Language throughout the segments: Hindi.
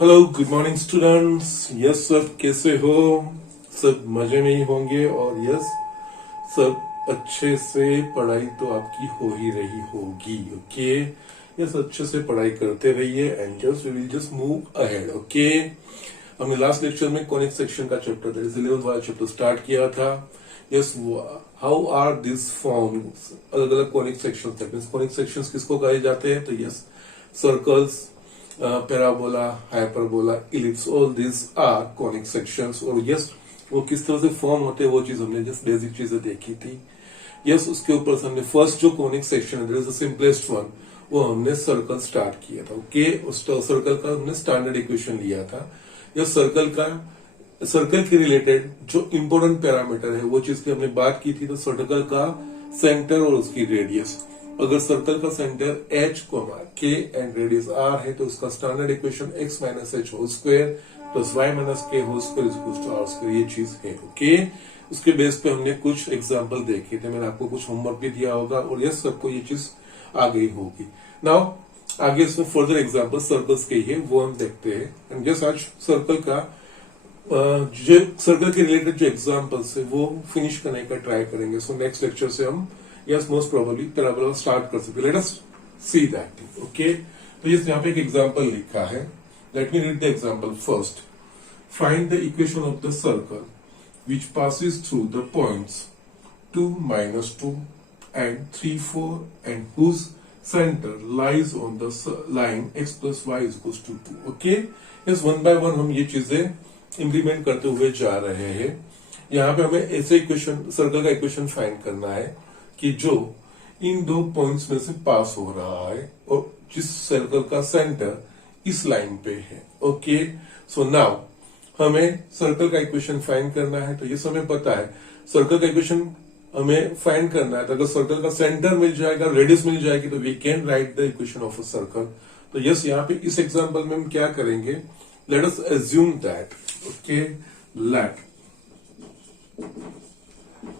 Hello good morning students. Yes सब कैसे हो? सब मजे में ही होंगे और यस सब अच्छे से पढ़ाई तो आपकी हो ही रही होगी। ओके, यस अच्छे से पढ़ाई करते रहिए and just we will just move ahead. Okay, हमने लास्ट लेक्चर में कॉनिक सेक्शन का चैप्टर दैट इज 11th वाला चैप्टर स्टार्ट किया था। Yes, how are this forms, अलग अलग conic sections. That means conic sections किसको कहे जाते हैं? तो yes, circles, parabola, hyperbola, ellipse, all this are conic sections. और यस, वो किस तरह से फॉर्म होते हैं वो चीज हमने जस्ट बेसिक चीजें देखी थी। यस, उसके ऊपर से हमने फर्स्ट जो कॉनिक सेक्शन है द सिंपलेस्ट वन, वो हमने सर्कल स्टार्ट किया था। ओके, उस सर्कल का हमने स्टैंडर्ड इक्वेशन लिया था। यस, सर्कल के रिलेटेड जो इंपॉर्टेंट पैरामीटर है वो चीज की हमने बात की थी। तो सर्कल का सेंटर और उसकी रेडियस, अगर सर्कल का centre h, k and radius r है तो उसका standard equation x minus H whole square plus y minus के whole square is equal to are square, ये चीज है। ओके, उसके बेस पे हमने कुछ एग्जांपल देखे थे, मैंने आपको कुछ होमवर्क भी दिया होगा और यस सबको ये चीज आ गई होगी। नाउ आगे इसमें फर्दर एग्जांपल सर्कल्स के ही है वो हम देखते हैं। एंड यस, आज सर्कल का जो सर्कल के रिलेटेड जो एग्जांपल्स है वो फिनिश करने का ट्राई करेंगे। सो नेक्स्ट लेक्चर से हम yes most probably parabola start कर सकते। Let us see that. Okay, तो यस यहाँ पे एक एग्जांपल लिखा है। Let me read the example first. Find the equation of the circle which passes through the points 2, -2 and 3, 4 and whose center lies on the line x plus y is equals to 2. Okay, yes, one by one हम ये चीजें इंप्लीमेंट करते हुए जा रहे हैं। यहाँ पे हमें ऐसे इक्वेशन, सर्कल का इक्वेशन फाइंड करना है कि जो इन दो पॉइंट्स में से पास हो रहा है और जिस सर्कल का सेंटर इस लाइन पे है। ओके, सो नाउ हमें सर्कल का इक्वेशन फाइंड करना है। तो ये हमें पता है सर्कल का इक्वेशन हमें फाइंड करना है। तो अगर सर्कल का सेंटर मिल जाएगा, रेडियस मिल जाएगी, तो we can write the equation of a circle. तो यस, यहाँ पे इस एग्जांपल में हम क्या करेंगे? Let us assume that, okay, let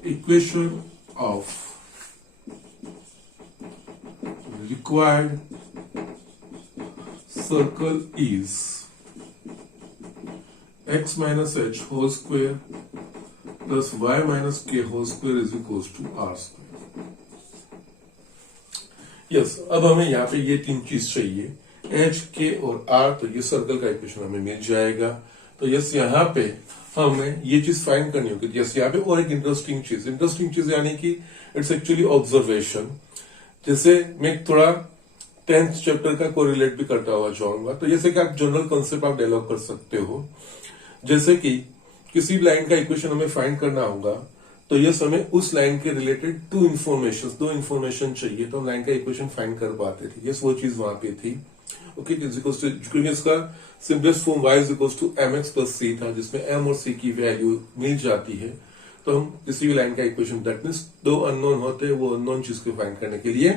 equation of required circle is x minus h whole square plus y minus k whole square is equals to r square. Yes, अब हमें यहाँ पे ये तीन चीज चाहिए, h, k और r। तो ये सर्कल का इक्वेशन हमें मिल जाएगा। तो यस, यहाँ पे हमें ये चीज फाइंड करनी होगी। यस, यहाँ पे और एक इंटरेस्टिंग चीज यानी कि इट्स एक्चुअली ऑब्जर्वेशन। जैसे मैं थोड़ा 10th चैप्टर का कोरिलेट भी करता हुआ जाऊंगा। तो जैसे कि आप जनरल कॉन्सेप्ट आप डेवलप कर सकते हो। जैसे कि किसी भी लाइन का इक्वेशन हमें फाइंड करना होगा तो यस, हमें उस लाइन के रिलेटेड दो इंफॉर्मेशन चाहिए तो हम लाइन का इक्वेशन फाइंड कर पाते थे। यस, वो चीज वहां पे थी। ओके, क्योंकि इसका simplest form y is equal to mx plus c था, जिसमें m और c की वैल्यू मिल जाती है। तो हम किसी भी लाइन का इक्वेशन, दैट मीन्स दो अननोन होते हैं, वो अननोन चीज को फाइंड करने के लिए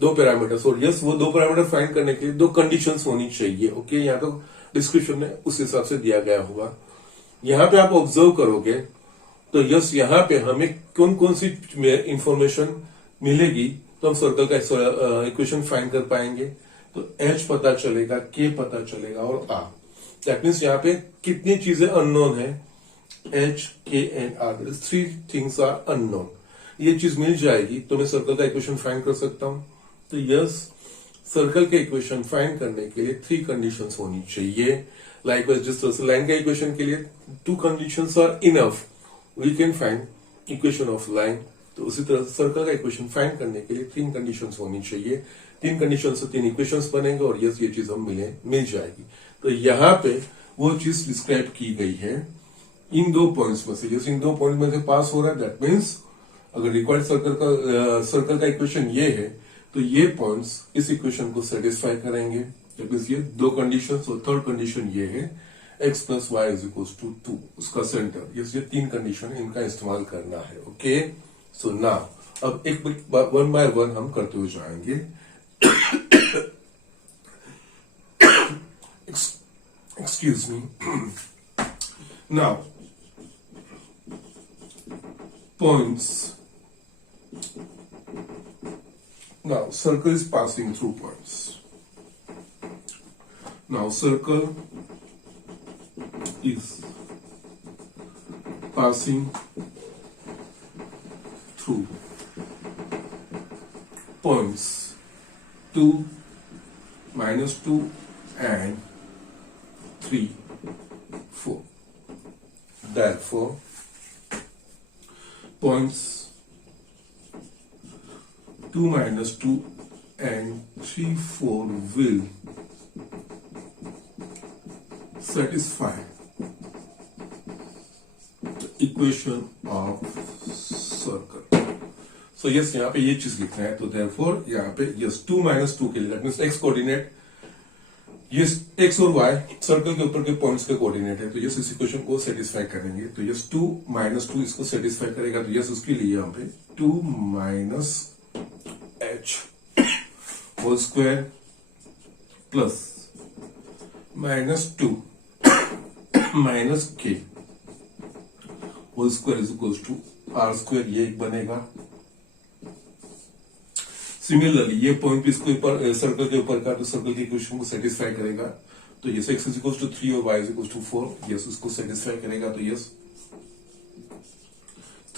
दो पैरामीटर्स, और यस वो दो पैरामीटर फाइंड करने के लिए दो कंडीशंस होनी चाहिए। ओके, यहाँ तो डिस्क्रिप्शन में उस हिसाब से दिया गया होगा। यहाँ पे आप ऑब्जर्व करोगे तो यस, यहाँ पे हमें कौन कौन सी इंफॉर्मेशन मिलेगी तो हम सर्कल का इक्वेशन फाइंड कर पाएंगे। तो एच पता चलेगा, के पता चलेगा और आर। दैट मीन्स यहाँ पे कितनी चीजें अननोन है? H, K and R, three things are unknown. ये चीज मिल जाएगी तो मैं सर्कल का इक्वेशन फाइंड कर सकता हूं। तो यस, सर्कल के इक्वेशन फाइंड करने के लिए थ्री कंडीशंस होनी चाहिए। लाइकवाइज जिस तरह से लाइन का इक्वेशन के लिए two conditions are enough, we can find equation of line. तो उसी तरह से सर्कल का इक्वेशन फाइंड करने के लिए तीन कंडीशंस होनी चाहिए। तीन कंडीशन से तीन इक्वेशंस बनेंगे और यस ये चीज हम मिल जाएगी। तो यहाँ पे वो चीज डिस्क्राइब की गई है इन दो पॉइंट्स में से। जैसे इन दो पॉइंट में से पास हो रहा है, दैट मीन्स अगर रिक्वायर्ड सर्कल का इक्वेशन ये है तो ये पॉइंट्स इस इक्वेशन को सेटिस्फाई करेंगे। दैट मीन्स ये दो कंडीशंस, और थर्ड कंडीशन ये है x plus y is equal to 2, उसका सेंटर। ये तीन कंडीशन है, इनका इस्तेमाल करना है। ओके, सो नाउ अब एक वन बाय वन हम करते हुए जाएंगे। Excuse me. Now points. Now circle is passing through points. Now circle is passing through points 2, -2 and 3, 4. Therefore, points 2, -2 and 3, 4 will satisfy the equation of circle. So yes, यहाँ पे ये चीज लिखना है, तो therefore यहाँ पे yes 2 - 2 के लिए, that means x coordinate, yes x और y सर्कल के ऊपर के पॉइंट्स के कोऑर्डिनेट है, तो यस इस इक्वेशन को सेटिस्फाई करेंगे, तो यस 2 - 2 इसको सेटिस्फाई करेगा, तो यस उसके लिए यहाँ पे 2 - h whole square plus -2 - k whole square is equal to r square, ये एक बनेगा। सिमिलरली ये पॉइंट भी इसके ऊपर सर्कल के ऊपर का, तो सर्कल की इक्वेशन को सेटिस्फाई करेगा, तो yes x is equal to 3 और y is equal to 4, yes उसको सेटिस्फाई करेगा, तो yes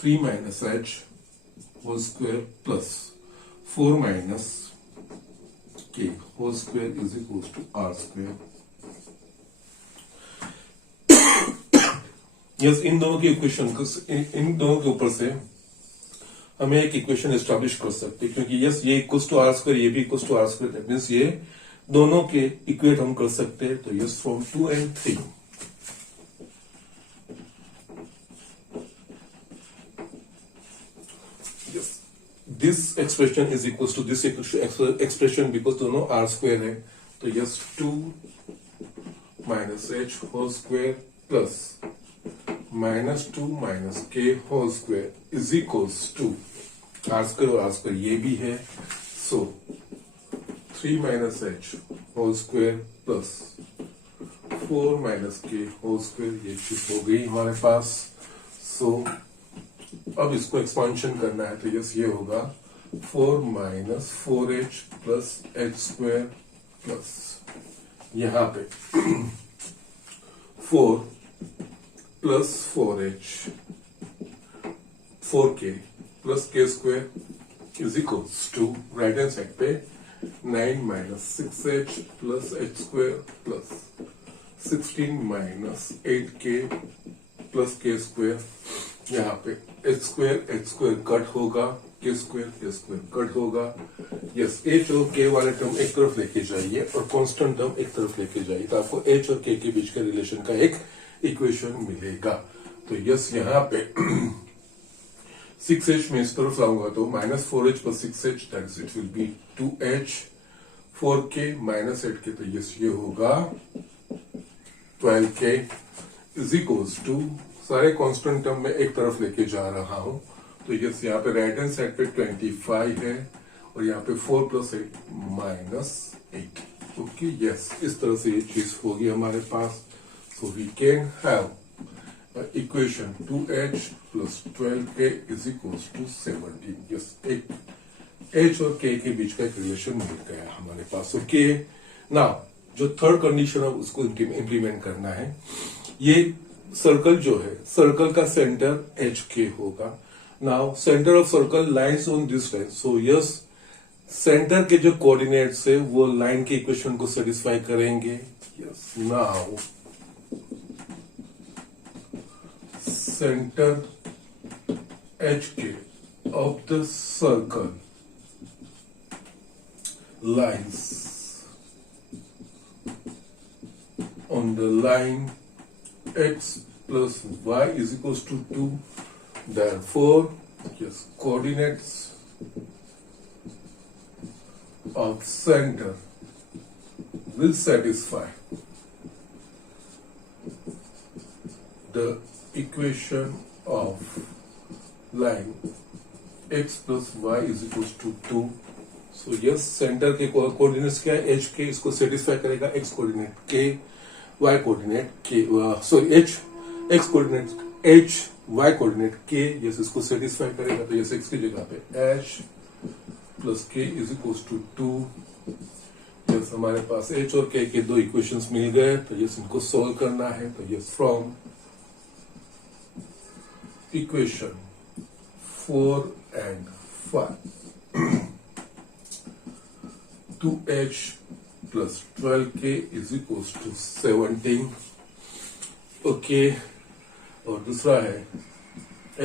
3 - h whole square plus 4 - k whole square is equal to r square. Yes इन दोनों की इक्वेशन को, इन दोनों के ऊपर से हमें एक इक्वेशन एस्टैब्लिश कर सकते हैं, क्योंकि यस ये इक्वल्स टू आर स्क्वायर, ये भी equals to are square, that means ये दोनों के इक्वेट हम कर सकते हैं, तो yes from 2 and 3 yes this expression is equals to this expression, because दोनों आर स्क्वायर है, तो yes 2 - h whole square plus -2 - k whole square is equals to are square, और आर स्क्वायर ये भी है, so 3 - h whole square plus 4 - k whole square, ये चीज हो गई हमारे पास। सो अब इसको एक्सपांशन करना है, तो यस ये होगा 4 - 4h plus h square plus यहाँ पे 4 plus 4h 4k plus k square is equals to right hand side पे 9 - 6h plus h square plus 16 - 8k plus k square, यहाँ पे h स्क्वायर कट होगा, k स्क्वायर कट होगा, यस h और k वाले टर्म एक तरफ लेके जाइए और कांस्टेंट टर्म एक तरफ लेके जाइए, तो आपको h और k के बीच के रिलेशन का एक इक्वेशन मिलेगा। तो यस यहाँ पे 6h में इस तरफ लाऊंगा तो -4h plus 6h, that it will B 2h 4k - 8k, तो यस ये होगा 12k इज इक्वल्स टू, सारे कांस्टेंट टर्म में एक तरफ लेके जा रहा हूं, तो यस यहाँ पे राइट हैंड साइड पे 25 है और यहाँ पे 4 + 8 -8, ओके यस इस तरह से ये चीज होगी हमारे पास। So we can have equation 2h plus 12k is equals to 17. Yes, एक h और k के बीच का एक रिलेशन मिल गया हमारे पास। ओके नाउ जो थर्ड कंडीशन है उसको इंप्लीमेंट करना है। ये सर्कल जो है, सर्कल का सेंटर एच के होगा। Now centre of circle lines on this line, so yes centre के जो कोऑर्डिनेट्स है वो लाइन के इक्वेशन को सेटिस्फाई करेंगे। Yes now center HK of the circle lies on the line x plus y is equals to 2. Therefore, yes, coordinates of center will satisfy the equation of line x plus y is equals to 2. So yes, centre के कोऑर्डिनेट्स क्या है, h के, इसको सेटिस्फाई करेगा, x coordinate k, y coordinate k, sorry h, x coordinate h, y coordinate k, yes इसको सेटिस्फाई करेगा, तो यस x की जगह पे h plus k is equals to 2, yes हमारे पास एच और के दो इक्वेशंस मिल गए, तो यस इनको सोल्व करना है। तो yes from equation 4 and 5 2h plus 12k is equals to 17। Okay, और दूसरा है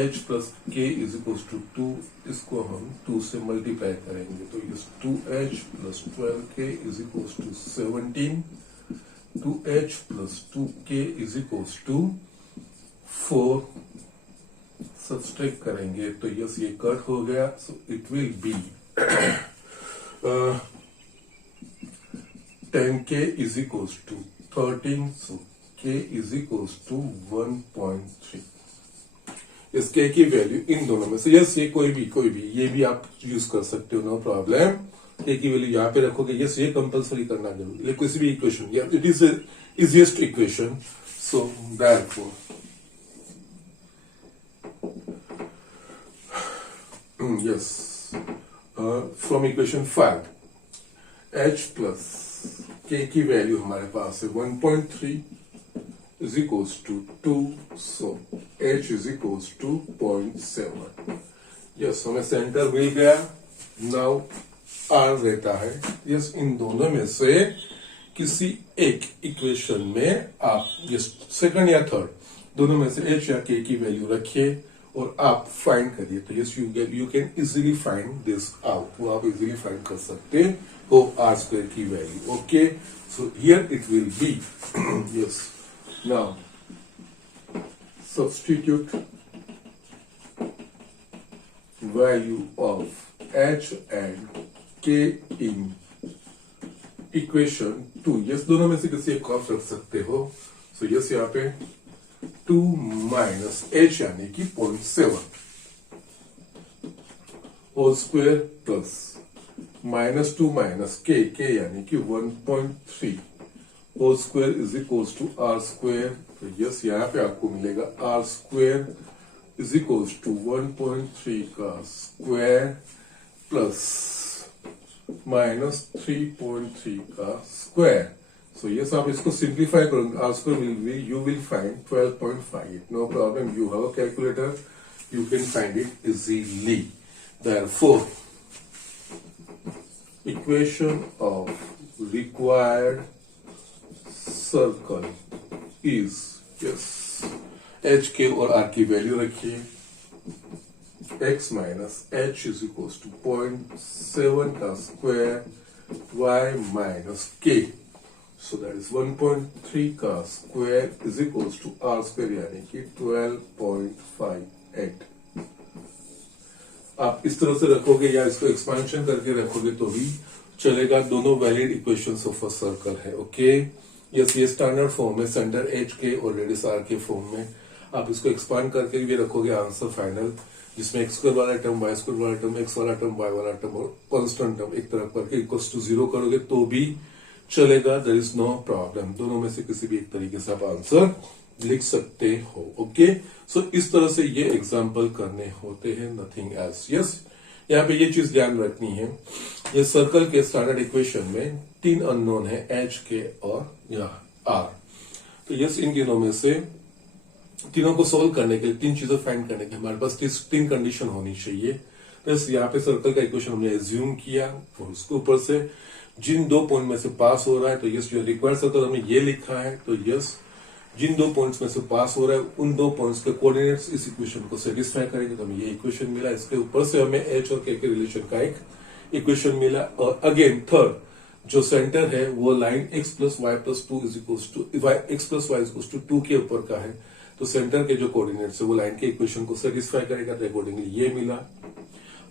h plus k is equals to 2, इसको हम 2 से मल्टीप्लाई करेंगे। तो yes 2h plus 12k is equals to 17, 2h plus 2k is equals to 4। Subtract करेंगे तो यस ये कट हो गया, सो it will B 10k is equals to 13, so k is equals to 1.3। इस k की वैल्यू इन दोनों में से, यस ये कोई भी ये भी आप यूज कर सकते हो, नो प्रॉब्लम। k की वैल्यू यहाँ पे रखोगे, यस ये कंपलसरी करना जरूरी, लेकिन किसी भी equation, it is easiest equation, so therefore yes from equation 5 h plus k की वैल्यू हमारे पास है 1.3 is equals to 2, so h is equals to 0.7। Yes हमें सेंटर मिल गया। नाउ r रहता है, यस इन दोनों में से किसी एक इक्वेशन में आप यस सेकंड या थर्ड दोनों में से h या k की वैल्यू रखिए और आप फाइंड करिए। तो yes you can easily find this out, वो आप इजीली फाइंड कर सकते हो आर स्क्वायर की value. Okay, so here it will B yes now substitute value of h and k in equation 2। Yes दोनों में से किसी एक को आप रख सकते हो। सो यस यहाँ पे 2 माइनस h यानी कि 0.7 whole square plus -2 minus k यानी कि 1.3 whole square is equals to are square. तो यस यहाँ पे आपको मिलेगा r square is equals to 1.3 का स्क्वायर प्लस -3.3 का स्क्वायर। So yes, आप इसको सिंप्लीफाई करोगे, r square you will find 12.58। No problem, you have a calculator, you can find it easily। Therefore, equation of required circle is yes h k और r की वैल्यू रखिए, x minus h is equals to 0.7 का square y minus k, so that is 1.3 का square is equals to are square यानी कि 12.58। आप इस तरह से रखोगे या इसको एक्सपेंशन करके रखोगे तो भी चलेगा, दोनों valid equations of a circle है। ओके, यस ये स्टैंडर्ड फॉर्म है, सेंटर एच के और रेडियस आर के फॉर्म में। आप इसको एक्सपांड करके भी रखोगे आंसर फाइनल, जिसमें एक्स स्क्वायर वाला टर्म, वाई स्क्वायर वाला टर्म, एक्स वाला टर्म, वाई वाला टर्म और कॉन्स्टेंट टर्म एक तरफ करके इक्वल्स टू 0 करोगे तो भी चलेगा, देयर इज नो प्रॉब्लम। दोनों में से किसी भी एक तरीके से आप आंसर लिख सकते हो। ओके, सो इस तरह से ये एग्जाम्पल करने होते हैं, नथिंग एल्स। यस, यहाँ पे ये चीज ध्यान रखनी है, ये सर्कल के स्टैंडर्ड इक्वेशन में 3 अननोन है, एच के और यहाँ आर। तो यस इन तीनों में से तीनों को सोल्व करने के लिए, 3 चीजें फाइंड करने के हमारे पास 3 कंडीशन होनी चाहिए। बस यहाँ पे सर्कल का इक्वेशन हमने एज्यूम किया और उसके ऊपर से जिन 2 पॉइंट में से पास हो रहा है, तो यस जो रिक्वायर्ड सर्कल हमने ये लिखा है, तो यस जिन 2 पॉइंट्स में से पास हो रहा है उन 2 पॉइंट्स के कोऑर्डिनेट्स इस इक्वेशन को सेटिस्फाई करेंगे, तो हमें ये इक्वेशन मिला। इसके ऊपर से हमें एच और के रिलेशन का एक इक्वेशन मिला। और अगेन थर्ड जो सेंटर है वो line x plus y plus 2 is equals to x plus y is to 2 के ऊपर का है, तो सेंटर के जो कोऑर्डिनेट्स है वो लाइन के इक्वेशन को सेटिस्फाई करेगा। तो अकॉर्डिंगली ये मिला।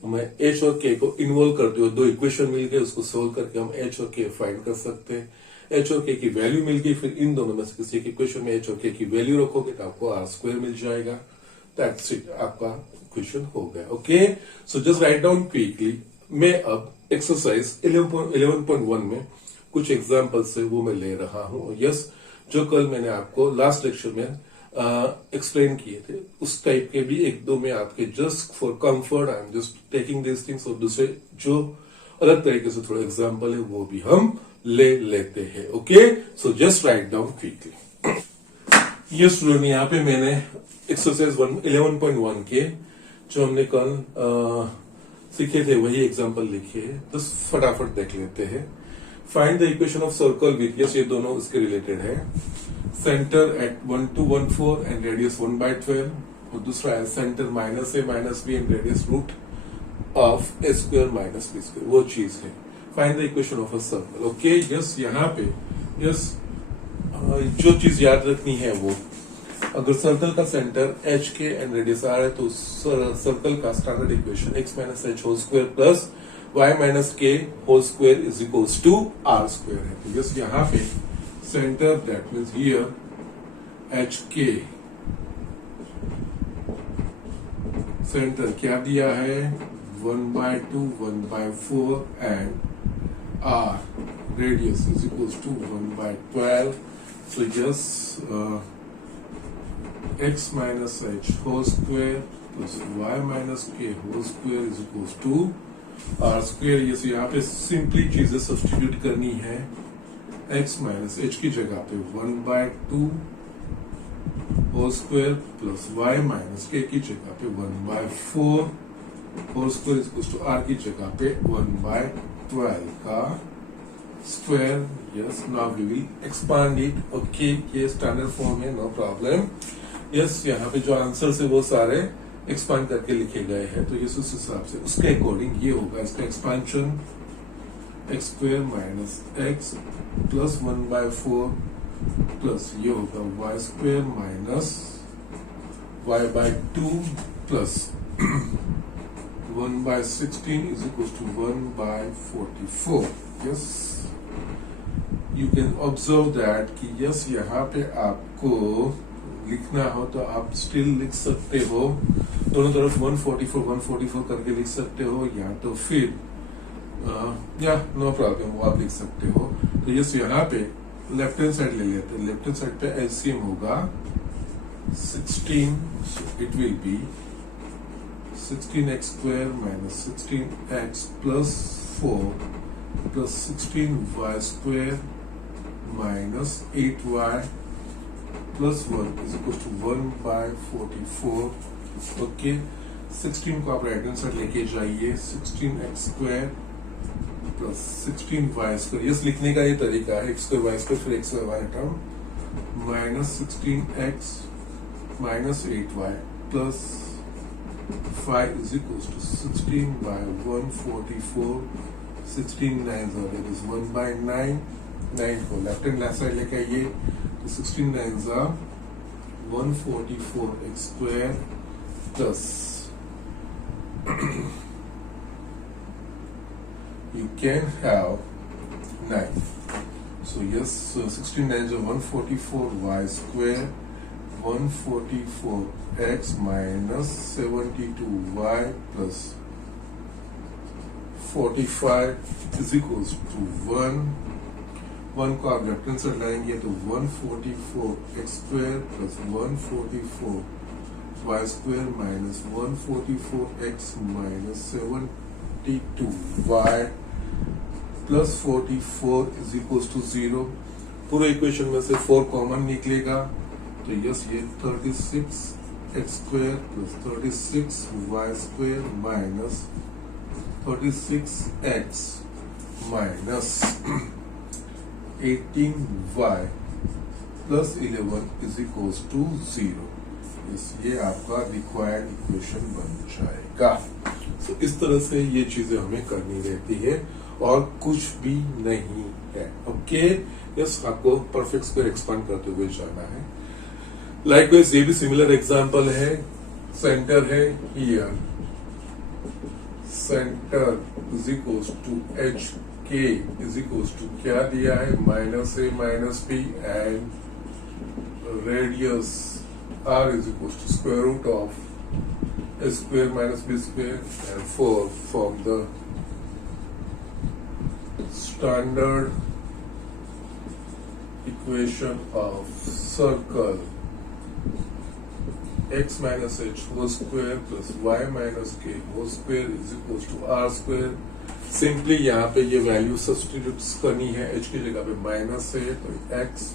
हमें एच और के को इन्वॉल्व करते हुए 2 इक्वेशन मिल गए, उसको सोल्व करके हम एच और के फाइंड कर सकते हैं। एच और के की वैल्यू मिल गई, फिर इन दोनों में से किसी एक इक्वेशन में एच और के की वैल्यू रखोगे तो आपको आर स्क्वायर मिल जाएगा। दैट्स इट, आपका इक्वेशन हो गया। Okay, so just write down quickly. मैं अब एक्सरसाइज 11.1 में कुछ एग्जाम्पल से वो मैं ले रहा हूं। यस, जो कल मैंने आपको लास्ट लेक्चर में एक्सप्लेन किए थे उस टाइप के भी 1-2 में आपके just for comfort I am just taking this things, और दूसरे जो अलग तरीके से थोड़ा एग्जाम्पल है वो भी हम ले लेते हैं. Okay, so just write down quickly. ये स्टूडेंट यहाँ पे मैंने एक्सरसाइज 11.1 के जो हमने कल सीखे थे वही एग्जांपल लिखे हैं. तो फटाफट देख लेते हैं. Find the equation of circle with, yes ये दोनों इसके रिलेटेड है. Centre at 1 2 1 4 and radius 1/12. और दूसरा है centre -a - b and radius root of a square minus b square. वो चीज है. Find the equation of a circle. Okay, yes यहाँ पे यस जो चीज याद रखनी है वो, अगर सर्कल का centre h k and radius r है तो सर्कल का standard equation x - h whole square plus y - k whole square is equals to r square है. तो यस यहाँ पे centre that means here h k centre क्या दिया है 1/2 1/4 and r radius is equals to 1/12. So yes, x minus h whole square plus y minus k whole square is equals to r square. yes यहाँ पे सिंपली चीजें सब्स्टिट्यूट करनी है. x minus h की जगह पे 1/2 whole square plus y minus k की जगह पे 1/4 whole square is equals to r की जगह पे 1/12 का square. Yes, now we will expand it. Okay, ये स्टैंडर्ड फॉर्म है, नो प्रॉब्लम. यस, यहाँ पे जो आंसर है वो सारे एक्सपांड करके लिखे गए हैं. तो यस उस हिसाब से उसके अकॉर्डिंग ये होगा इसका expansion x square minus x plus 1/4 plus ये होगा y square minus y/2 plus 1/16 is equals to 1/44. Yes, you can observe that कि यस यहाँ पे आपको लिखना हो तो आप स्टिल लिख सकते हो. दोनों तरफ 144 करके लिख सकते हो, या तो फिर या नो प्रॉब्लम वो आप लिख सकते हो. तो यस यहाँ पे लेफ्ट हैंड साइड ले लेते हैं. लेफ्ट हैंड साइड पे एलसीएम होगा 16. It will be 16x square minus 16x plus 4 plus 16y square minus 8y plus 1 is equal to 1/44. Okay, 16 को आप राइट हैंड साइड लेके जाइए. 16x square plus 16y square. Yes, लिखने का ये तरीका है. x स्क्वायर y स्क्वायर फिर x y term minus 16x minus 8y plus 5 is equals to 16/144. 16 9s are there is 1/9. 9 को लेफ्ट हैंड साइड लेके आइए तो 16 9s are 144x square plus you can have 9. So yes, so 16 9s are 144y square 144x minus 72y plus 45 is equals to 1. 1 को आप लेफ्ट हैंड साइड लाएंगे तो 144x square plus 144y square minus 144x minus 72y plus 44 is equals to 0. पूरे इक्वेशन में से 4 कॉमन निकलेगा. तो यस, ये 36x square plus 36y square minus 36x minus 18y plus 11 is equals to 0. ये आपका रिक्वायर्ड इक्वेशन बन जाएगा. तो इस तरह से ये चीजें हमें करनी रहती है और कुछ भी नहीं है. ओके, यस, आपको परफेक्ट स्क्वायर एक्सपांड करते हुए जाना है. लाइकवाइज ये भी सिमिलर एग्जांपल है. सेंटर है here, centre is equals to h k is equals to क्या दिया है -a - b and radius r is equals to square root of a square minus b square and 4 from the standard equation of circle x minus h whole square plus y minus k whole square is equals to r square. Simply यहाँ पे ये वैल्यू सब्सटीट्यूट करनी है। h की जगह पे माइनस है तो x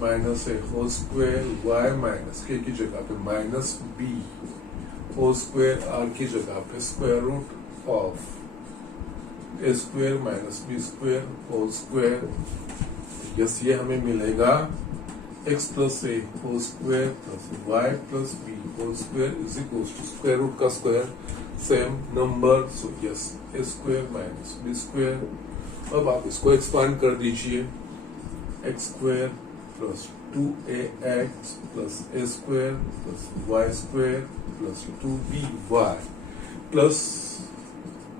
माइनस है whole square, y minus k की जगह पे minus b whole square, r की जगह पे square root of a square minus b square whole square. Yes, ये हमें मिलेगा x plus A whole square plus y plus B whole square is equal to square root का square same number, so yes A square minus B square. अब आप इसको एक्सपांड कर दीजिए, x square plus 2ax plus a square plus y square plus 2by plus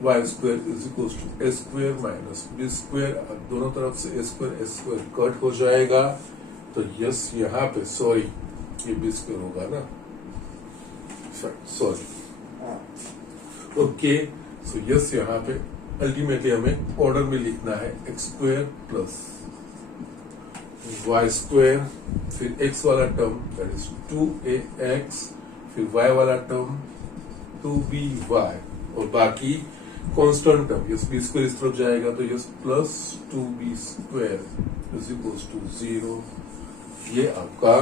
y square is equal to a square minus B square. अब दोनों तरफ से ए स्क्वायर कट हो जाएगा, तो यस यहाँ पे सॉरी ये बी स्क्वायर होगा ना, सॉरी ओके। सो यस यहाँ पे अल्टीमेटली हमें ऑर्डर में लिखना है x square plus y square, फिर एक्स वाला टर्म दैट इज 2ax, फिर वाई वाला टर्म 2by और बाकी constant term yes b square इस तरफ जाएगा तो यस plus 2b square is equals to 0। ये आपका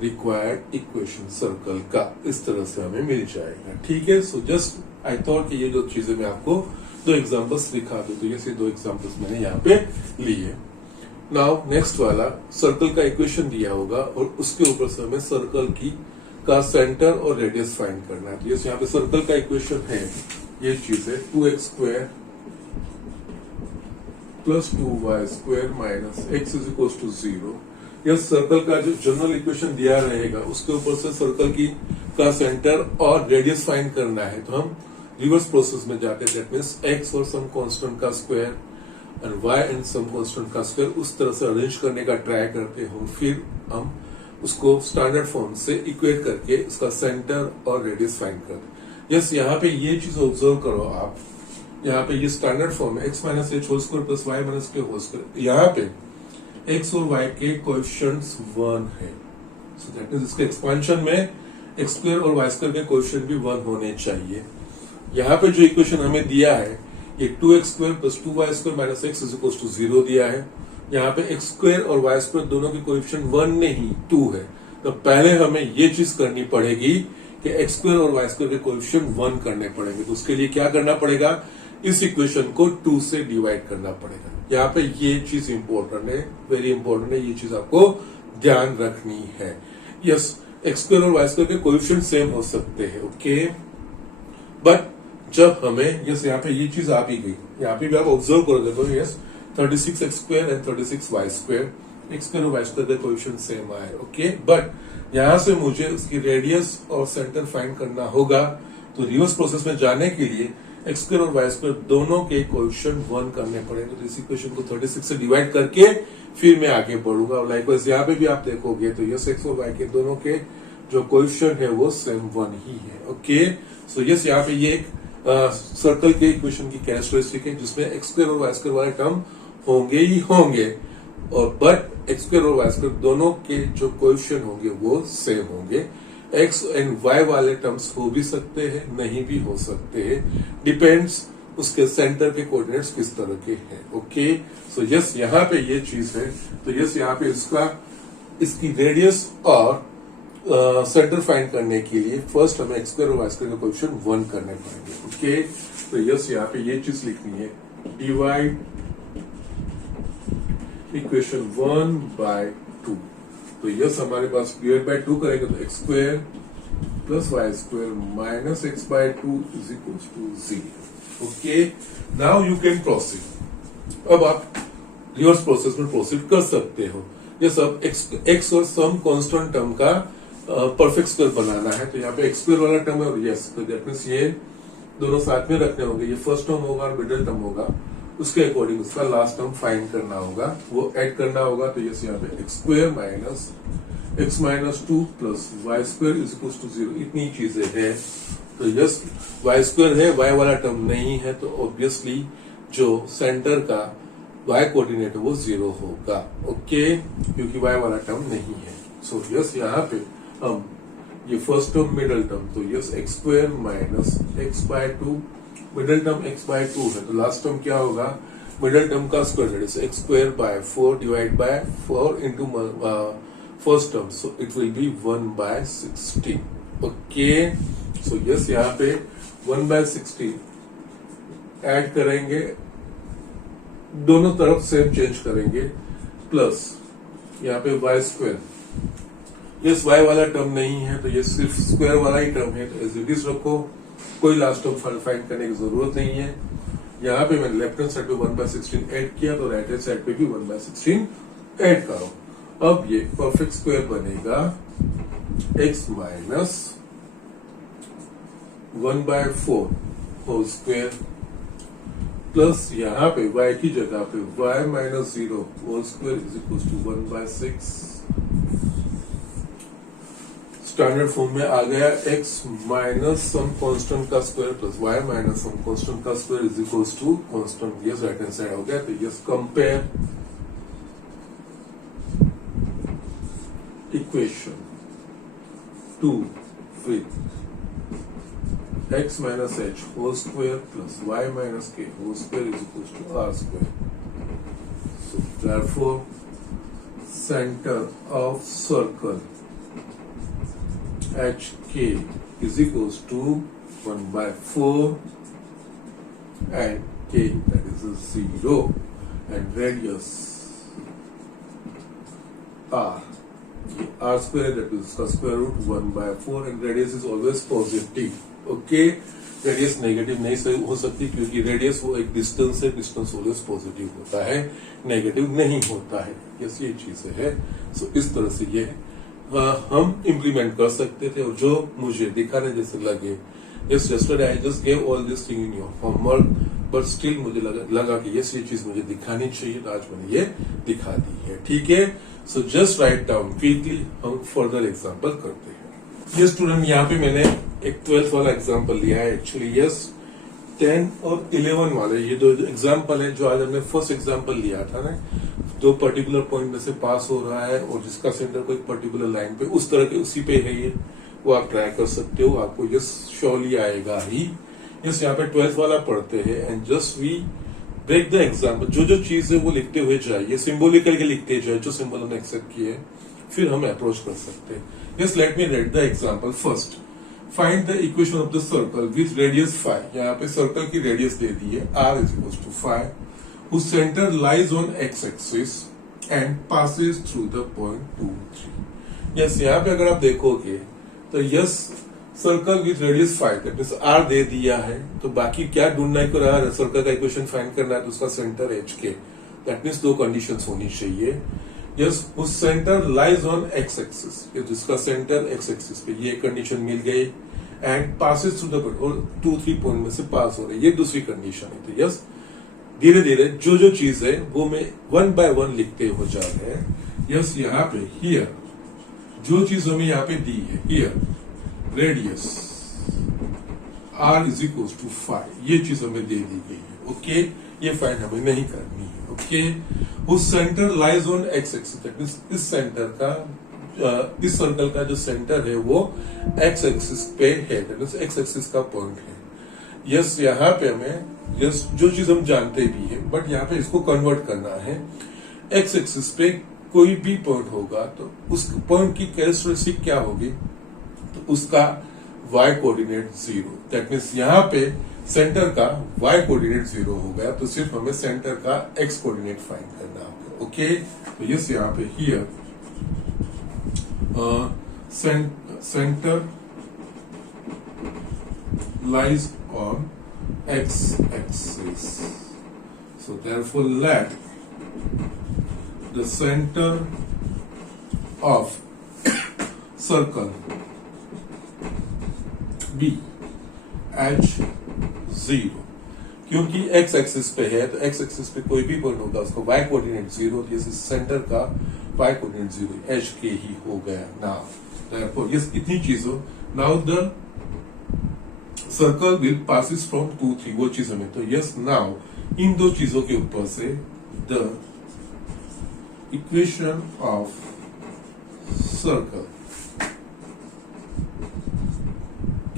रिक्वायर्ड इक्वेशन सर्कल का इस तरह से हमें मिल जाएगा। ठीक है, सो जस्ट आई थॉट कि ये जो चीजें मैं आपको दो एग्जांपल्स दिखा दूं, तो ये दो एग्जांपल्स मैंने यहाँ पे लिए। नाउ नेक्स्ट वाला सर्कल का इक्वेशन दिया होगा और उसके ऊपर से हमें सर्कल का सेंटर और रेडियस फाइंड करना है। तो ये यहाँ पे सर्कल का इक्वेशन है, ये चीज है 2x square plus 2y square minus x is equal to 0। यह सर्कल का जो जनरल इक्वेशन दिया रहेगा उसके ऊपर से सर्कल का सेंटर और रेडियस फाइंड करना है, तो हम रिवर्स प्रोसेस में जाते हैं। दैट मींस x और सम कांस्टेंट का square and y and some constant का स्क्वायर उस तरह से अरेंज करने का ट्राई करते हो, फिर हम उसको स्टैंडर्ड फॉर्म से इक्वेट करके उसका सेंटर और रेडियस फाइंड करते। यस, यहाँ पे ये चीज ऑब्जर्व करो आप, यहाँ पे ये स्टैंडर्ड फॉर्म है x minus H whole square plus y minus के होल स्क्वायर। यहाँ पे x और y के कोएफिशिएंट्स 1 है, सो दैट मींस इसके एक्सपेंशन में x स्क्वायर और y स्क्वायर के कोएफिशिएंट भी 1 होने चाहिए। यहाँ पे जो इक्वेशन हमें दिया है ये 2x square plus 2y square minus x is equal to 0 दिया है। यहाँ पे x स्क्वायर और y स्क्वायर दोनों के कोएफिशिएंट 1 नहीं 2 है, तो पहले हमें ये चीज करनी पड़ेगी कि x स्क्वायर और y स्क्वायर के कोएफिशिएंट 1 करने पड़ेंगे। तो उसके लिए क्या करना पड़ेगा, इस इक्वेशन को 2 से डिवाइड करना पड़ेगा। यहाँ पे ये चीज इंपॉर्टेंट है, वेरी इंपॉर्टेंट है, ये चीज आपको ध्यान रखनी है। यस, एक्स स्क्वायर और वाई स्क्वायर के कोएफिशिएंट सेम हो सकते हैं, ओके, बट जब हमें यस यहाँ पे ये चीज आ भी गई, यहाँ पे भी आप ऑब्जर्व करोगे तो yes 36 x square and 36 y square, x square और वाई स्क्वायर के कोएफिशिएंट सेम आए, ओके, बट यहाँ से मुझे उसकी रेडियस और सेंटर फाइंड करना होगा। तो रिवर्स प्रोसेस में जाने के लिए एक्स स्क्वायर और वाई स्क्वायर दोनों के कोएफिशिएंट 1 करने पड़ेंगे। तो इस इक्वेशन को 36 से डिवाइड करके फिर मैं आगे बढ़ूंगा। और लाइकवाइज यहाँ पे भी आप देखोगे तो यस एक्स और वाई के दोनों के जो कोएफिशिएंट है वो सेम 1 ही है, ओके। सो यस यहाँ पे ये एक सर्कल के इक्वेशन की कैरेक्टरिस्टिक है जिसमें एक्स स्क्वायर और वाई स्क्वायर वाले टर्म होंगे ही होंगे, और बट एक्स स्क्वायर और वाई स्क्वायर दोनों के जो कोएफिशिएंट होंगे वो सेम होंगे। एक्स एंड वाई वाले टर्म्स हो भी सकते हैं, नहीं भी हो सकते हैं, डिपेंड्स उसके सेंटर के कोऑर्डिनेट्स किस तरह के हैं, ओके। सो यस यहाँ पे ये चीज है, तो यस यहाँ पे इसकी रेडियस और सेंटर फाइंड करने के लिए फर्स्ट हमें एक्स स्क्वायर और वाई स्क्वायर का कोएफिशिएंट 1 करने पड़ेंगे, ओके। तो यस यहाँ पे ये चीज लिखनी है, डिवाइड इक्वेशन 1/2। तो यस हमारे पास डिवाइड बाय 2 करेंगे तो x square plus y square minus x/2 is equal to 0, okay. Now you can proceed. अब आप रिवर्स प्रोसेस में प्रोसीड कर सकते हो। ये सब एक्स और सम कांस्टेंट टर्म का परफेक्ट स्क्वायर बनाना है, तो यहाँ पे एक्स स्क्वायर वाला टर्म है और यस, तो दैट मींस ये दोनों साथ में रखने होंगे, ये फर्स्ट टर्म होगा और मिडिल टर्म होगा, उसके अकॉर्डिंग उसका लास्ट टर्म फाइंड करना होगा, वो ऐड करना होगा। तो यस यहाँ पे x square minus x minus 2 plus y square is equal to 0, इतनी चीजें हैं। तो यस वाई स्क्वायर है, वाई वाला टर्म नहीं है, तो ऑब्वियसली जो सेंटर का वाई कोऑर्डिनेट है वो 0 होगा, ओके, क्योंकि वाई वाला टर्म नहीं है। सो यस यहाँ पे हम ये फर्स्ट टर्म मिडल टर्म, तो yes x square minus x/2 middle term x by 2 है, तो लास्ट टर्म क्या होगा, मिडिल टर्म का square that is x square by 4 divide by 4 into first term, so it will be 1 by 16. Okay, so yes यहाँ पे 1 बाय 16 ऐड करेंगे, दोनों तरफ सेम चेंज करेंगे, प्लस यहाँ पे y स्क्वायर, यस y वाला टर्म नहीं है तो ये सिर्फ स्क्वायर वाला ही टर्म है, तो एज इट इज रखो, कोई लास्ट टर्म फाइंड करने की जरूरत नहीं है. यहाँ पे मैंने लेफ्ट हैंड साइड पे 1 बाय 16 ऐड किया, तो राइट हैंड साइड पे भी 1 बाय 16 ऐड करो. अब ये परफेक्ट स्क्वायर बनेगा x minus 1 by 4 whole square, plus यहाँ पे y की जगह पे y minus 0 whole square is equal to 1 by 6. Standard form में आ गया x माइनस सम कांस्टेंट का square plus y minus some constant का square is equals to constant. Yes right hand side हो गया, तो yes compare equation 2 with x minus h whole square plus y minus k whole square is equals to r square. So therefore centre of circle HK is equals to 1 by 4 and K that is a 0 and radius R. R square that is the square root 1 by 4 and radius is always positive. Okay, radius negative नहीं हो सकती क्योंकि रेडियस वो एक डिस्टेंस है, डिस्टेंस ऑलवेज पॉजिटिव होता है, नेगेटिव नहीं होता है. यस ये चीजें है. सो इस तरह से ये हम इम्प्लीमेंट कर सकते थे, और जो मुझे दिखाने जैसे लगे, yes yesterday I just gave all this thing in your homework, but still मुझे लगा कि यस ये चीज मुझे दिखानी चाहिए, तो आज मैंने ये दिखा दी है. ठीक है, so just write down quickly, हम फर्दर एग्जांपल करते हैं. ये स्टूडेंट यहाँ पे मैंने एक 12th वाला एग्जांपल लिया है. एक्चुअली यस 10 और 11 वाले ये दो एग्जांपल है जो आज हमने फर्स्ट एग्जांपल लिया था ना, जो पर्टिकुलर पॉइंट में से पास हो रहा है और जिसका सेंटर कोई पर्टिकुलर लाइन पे उस तरह के उसी पे है ये, वो आप ट्राई कर सकते हो, आपको यस श्योरली आएगा ही. यस यहाँ पे 12th वाला पढ़ते हैं and just we break the example. जो जो चीज है वो लिखते हुए जाइए, सिंबॉलिकल के लिखते जाए जो सिंबल हमने एक्सेप्ट किए, फिर हम अप्रोच कर सकते हैं. Yes let me right the example. First find the equation of the circle with radius 5. यहाँ पे सर्कल की रेडियस दे दी है r is equal to 5, whose center lies on x-axis and passes through the point 2, 3. Yes, यहाँ पे अगर आप देखोगे तो yes circle with radius 5 that means r दे दिया है, तो बाकी क्या ढूंढना है, रहा है सर्कल का इक्वेशन फाइंड करना है, तो उसका सेंटर HK, दैट मींस दो कंडीशंस होनी चाहिए. Yes whose center lies on x-axis, जिसका सेंटर x-axis पे, ये कंडीशन मिल गई, and passes through the point, और 2-3 पॉइंट में से पास हो रहे, ये दूसरी कंडीशन है. तो यस धीरे धीरे जो जो चीज है वो मैं 1 by 1 लिखते हो जा रहे हैं. यस यहाँ पे हियर जो चीज हमें यहाँ पे दी है, here radius r is equal to 5, ये चीज हमें दे दी गई है. ओके, ये फाइंड हमें नहीं करनी है. ओके, उस centre lies on x axis, that means इस सेंटर का इस सर्कल का जो सेंटर है वो x एक्सिस पे है, दैट मींस x एक्सिस का पॉइंट है. यस यहाँ पे हमें यस जो चीज हम जानते भी है, बट यहाँ पे इसको कन्वर्ट करना है. एक्स एक्सिस पे कोई भी पॉइंट होगा तो उस पॉइंट की कैरेक्टरिस्टिक क्या होगी, तो उसका y कोऑर्डिनेट 0, दैट मींस यहाँ पे सेंटर का y कोऑर्डिनेट 0 हो गया, to सिर्फ हमें सेंटर का x कोऑर्डिनेट फाइंड करना होगा. ओके, तो यस यहाँ पे here centre lies on x-axis. So therefore let the center of circle be H0. क्योंकि x एक्सिस पे है तो x एक्सिस पे कोई भी पॉइंट होगा उसका y कोऑर्डिनेट 0, तो इस सेंटर का y कोऑर्डिनेट 0 HK ही हो गया. नाउ therefore yes इतनी चीजों, now the circle will passes from 2, 3, वो चीज हमें, तो यस नाउ इन दो चीजों के ऊपर से the equation of circle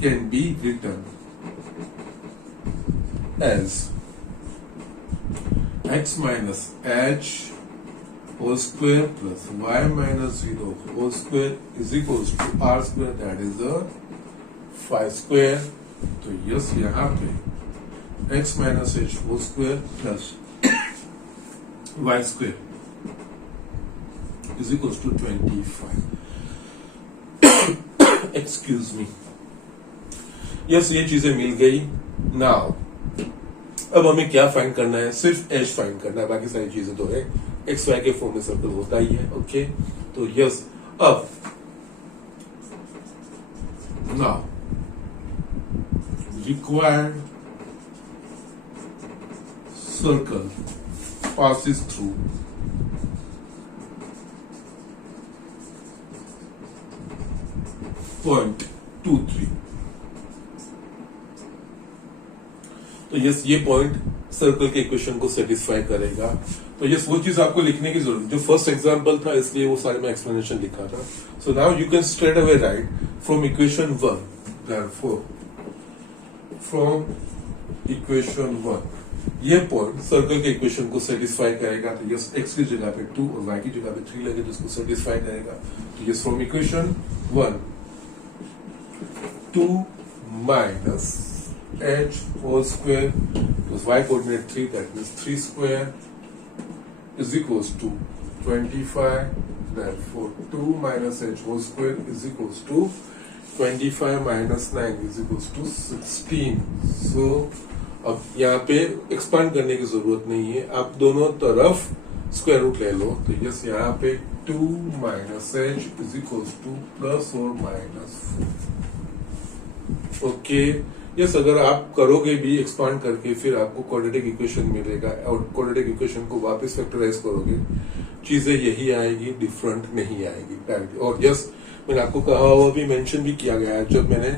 can be written as x minus H whole square plus y minus 0 whole square is equals to are square, that is the 5 square. तो यस यहाँ पे x minus H whole square plus y square is equals to 25। Excuse me. Yes ये चीजें मिल गई। नाउ अब हमें क्या फाइंड करना है? सिर्फ एच फाइंड करना है, बाकी सारी चीजें तो है, एक्स वाई के फॉर्म में सर्कल होता ही है। ओके तो यस अब now required circle passes through point 2, 3। तो यस ये पॉइंट सर्कल के इक्वेशन को सेटिस्फाई करेगा। तो यस वो चीज आपको लिखने की जरूरत, जो फर्स्ट एग्जांपल था इसलिए वो सारे में एक्सप्लेनेशन लिखा था। So now you can straight away right from equation 1, therefore from equation 1 ये पॉइंट सर्कल के इक्वेशन को सेटिस्फाई करेगा। तो यस एक्स की जगह पे 2 और वाई की जगह पे 3 लगे तो इसको सेटिस्फाई करेगा। तो yes from equation 1 2 minus h whole square plus y coordinate 3, that means 3 square is equals to 25, therefore 2 minus h whole square is equals to 25 minus 9 is equals to 16। so अब यहाँ पे एक्सपांड करने की जरूरत नहीं है, आप दोनों तरफ स्क्वायर रूट ले लो। तो यस यहाँ पे 2 minus h is equals to plus or minus 4। Okay yes अगर आप करोगे भी एक्सपांड करके फिर आपको क्वाड्रेटिक इक्वेशन मिलेगा और क्वाड्रेटिक इक्वेशन को वापस फैक्टराइज करोगे चीजें यही आएगी, डिफरेंट नहीं आएगी। और यस मैंने आपको कहा हुआ भी मेंशन भी किया गया है जब मैंने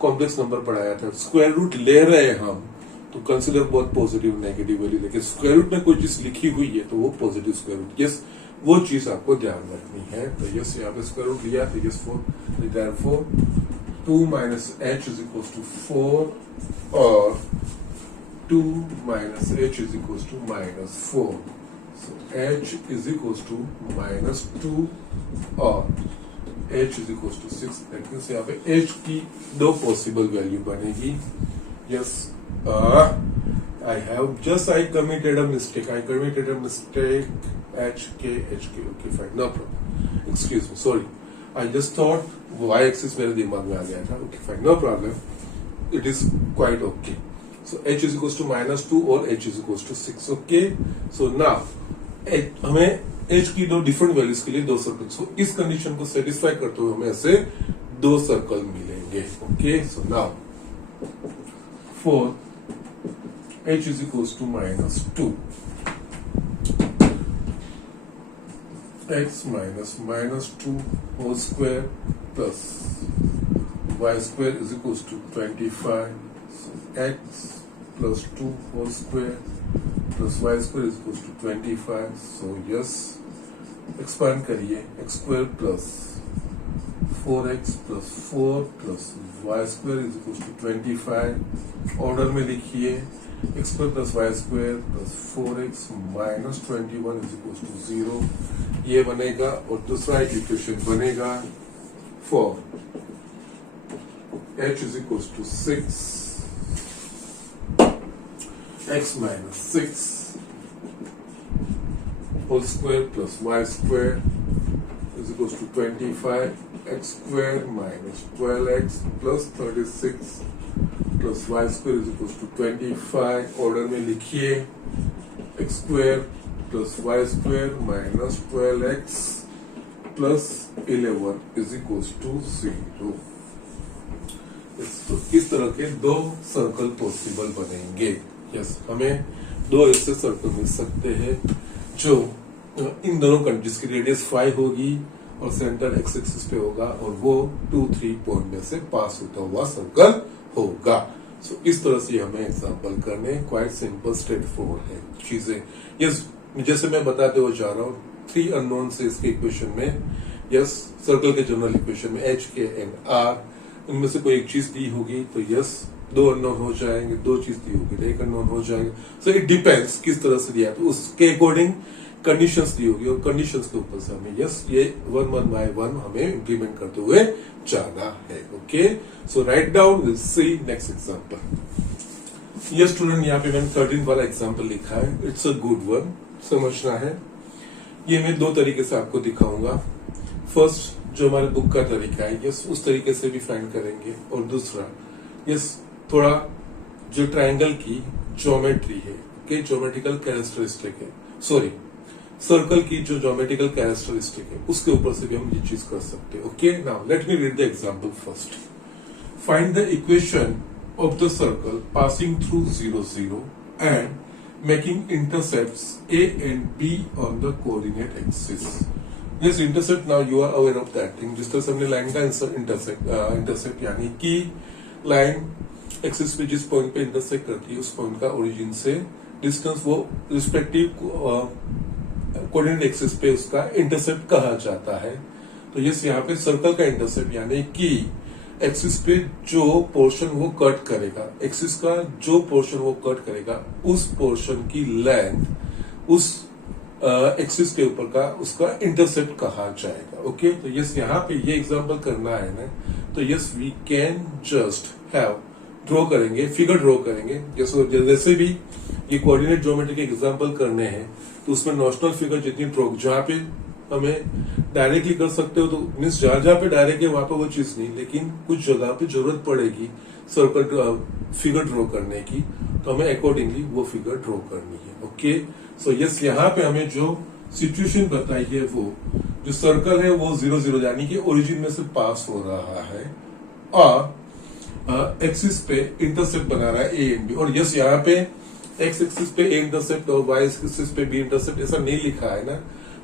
कॉम्प्लेक्स नंबर पढ़ाया था, स्क्वायर रूट ले रहे हैं हम तो कंसिडर बहुत पॉजिटिव नेगेटिव वाली, लेकिन स्क्वायर रूट में कोई चीज लिखी हुई है तो वो पॉजिटिव स्क्वायर रूट, यस वो चीज आपको ध्यान रखनी है। तो यस यहाँ पे स्क्वायर रूट लिया तो yes 4, therefore 2 minus h is equals to 4 or 2 minus h is equals to minus 4. So h is equals to minus 2 or h is equals to 6। That means यहाँ पे h की दो पॉसिबल वैल्यू बनेगी। Yes, I committed a mistake. HK. Okay, fine, no problem. Excuse me, sorry. I just thought y axis मेरे दिमाग में आ गया था। Okay, fine, no problem. It is quite okay. So h is equals to minus 2 और h is equals to 6. Okay. So now हमें h की दो डिफरेंट वैल्यूज के लिए दो सर्कल, so इस कंडीशन को सेटिस्फाई करते हुए हमें ऐसे दो सर्कल मिलेंगे। Okay. So now for h is equals to minus 2, x minus 2 whole square plus y square is equals to 25. So x plus 2 whole square plus y square is equals to 25. So yes, expand करिए, x square plus 4x plus 4 plus y square is equals to 25। Order में लिखिए, x square plus y square plus 4x minus 21 is equals to 0। ये बनेगा और दूसरा इक्वेशन बनेगा for h is equals to 6, x minus 6 whole square plus y square is equals to 25, x square minus 12x plus 36 plus y square is equals to 25। Order में लिखिए, x square plus y square minus 12x plus 11 is equals to 0। इस तरह के दो सर्कल पॉसिबल बनेंगे। यस हमें दो ऐसे सर्कल मिल सकते हैं जो इन दोनों कंट्रीज की रेडियस 5 होगी और सेंटर एक्स एक्सिस पे होगा और वो 2-3 पॉइंट में से पास होता हुआ सर्कल होगा। सो इस तरह से हमें एग्जांपल करने, क्वाइट सिंपल स्ट्रेट फॉरवर्ड है चीजें। यस जैसे मैं बताते हुए जा रहा हूँ 3 अननोन से इसके इक्वेशन में, यस सर्कल के जनरल इक्वेशन में h, k एंड r, इनमें से कोई एक चीज दी होगी तो यस 2 अननोन हो जाएंगे, 2 चीज दी होगी, 1 अननोन हो जाएगा। सो इट डिपेंड्स किस तरह से दिया है, तो उसके अकॉर्डिंग कंडीशंस दी होगी और कंडीशंस के ऊपर से हमें यस ये 1 बाय 1 हमें इंप्लीमेंट करते हुए जाना है। Okay, so write down, will see next example. ये स्टूडेंट यहाँ पे मैंने 13 वाला एग्जांपल लिखा है, इट्स अ गुड वन, समझना है। ये मैं 2 तरीके से आपको दिखाऊंगा। फर्स्ट जो हमारे बुक का तरीका है, यस उस तरीके से भी फाइंड करेंगे, और दूसरा यस थोड़ा जो ट्रायंगल की ज्योमेट्री है, ओके, ज्योमेट्रिकल कैरेक्टरिस्टिक है, सॉरी सर्कल की जो ज्योमेट्रिकल कैरेक्टरिस्टिक है उसके ऊपर से भी हम ये चीज कर सकते हैं। Okay, now let me read the example first. Find the equation of the circle passing through 0 0 and making intercepts A and B on the coordinate axis. This intercept, now you are aware of that thing, जिस तरह से हमने लाइन का इंटरसेप्ट यानी कि लाइन एक्सिस पे जिस पॉइंट पे इंटरसेक्ट करती है उस पॉइंट का ओरिजिन से डिस्टेंस वो रिस्पेक्टिव कोऑर्डिनेट एक्सिस पे उसका इंटरसेप्ट कहा जाता है। तो यस यहाँ पे सर्कल का इंटरसेप्ट यानी कि एक्सिस पे जो पोर्शन वो कट करेगा, एक्सिस का जो पोर्शन वो कट करेगा उस पोर्शन की लेंथ उस एक्सिस के ऊपर का उसका इंटरसेप्ट कहा जाएगा। ओके, तो यस यहाँ पे ये एग्जांपल करना है ना, तो yes we can just have draw करेंगे, फिगर ड्रॉ करेंगे। जैसे भी ये कोऑर्डिनेट ज्योमेट्री के एग्जांपल करने हैं तो उसमें नॉशनल फिगर जितनी ड्रॉ, जहाँ पे हमें डायरेक्टली कर सकते हो तो मीन्स जहां पे डायरेक्ट है वहां पे वो चीज नहीं, लेकिन कुछ जगह पे जरूरत पड़ेगी सर्कल फिगर ड्रॉ करने की, तो हमें अकॉर्डिंगली वो फिगर ड्रॉ करनी है। ओके, सो यस यहाँ पे हमें जो सिचुएशन बताई है वो जो सर्कल है वो 0 0 यानी कि ओरिजिन में से पास हो रहा है और एक्सिस पे इंटरसेप्ट बना रहा है ए एंड बी, और यस यहाँ पे एक्स एक्सिस पे ए इंटरसेप्ट और वाई एक्सिस पे बी इंटरसेप्ट ऐसा नहीं लिखा है ना,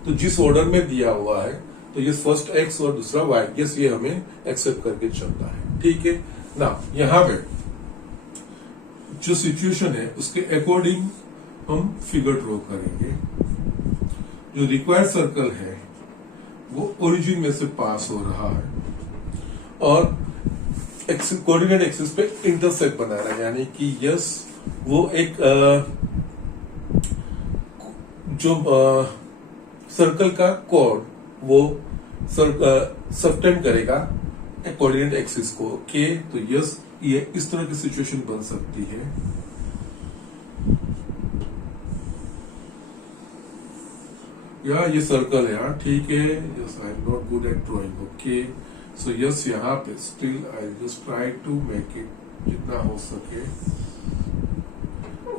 तो जिस ऑर्डर में दिया हुआ है तो ये फर्स्ट एक्स और दूसरा वाई, यस ये हमें एक्सेप्ट करके चलता है। ठीक है ना, यहाँ पे जो सिचुएशन है उसके अकॉर्डिंग हम फिगर ड्रॉ करेंगे। जो रिक्वायर्ड सर्कल है वो ओरिजिन में से पास हो रहा है और कोऑर्डिनेट एक्सिस पे इंटरसेक्ट बना रहा है, यानी कि यस वो एक सर्कल का कोड वो सबटेंड करेगा कोऑर्डिनेट एक्सिस को। ओके, तो यस ये इस तरह की सिचुएशन बन सकती है। या ये सर्कल है यार, ठीक है, yes I am not good at drawing. Okay, so yes यहाँ पे still I just try to make it जितना हो सके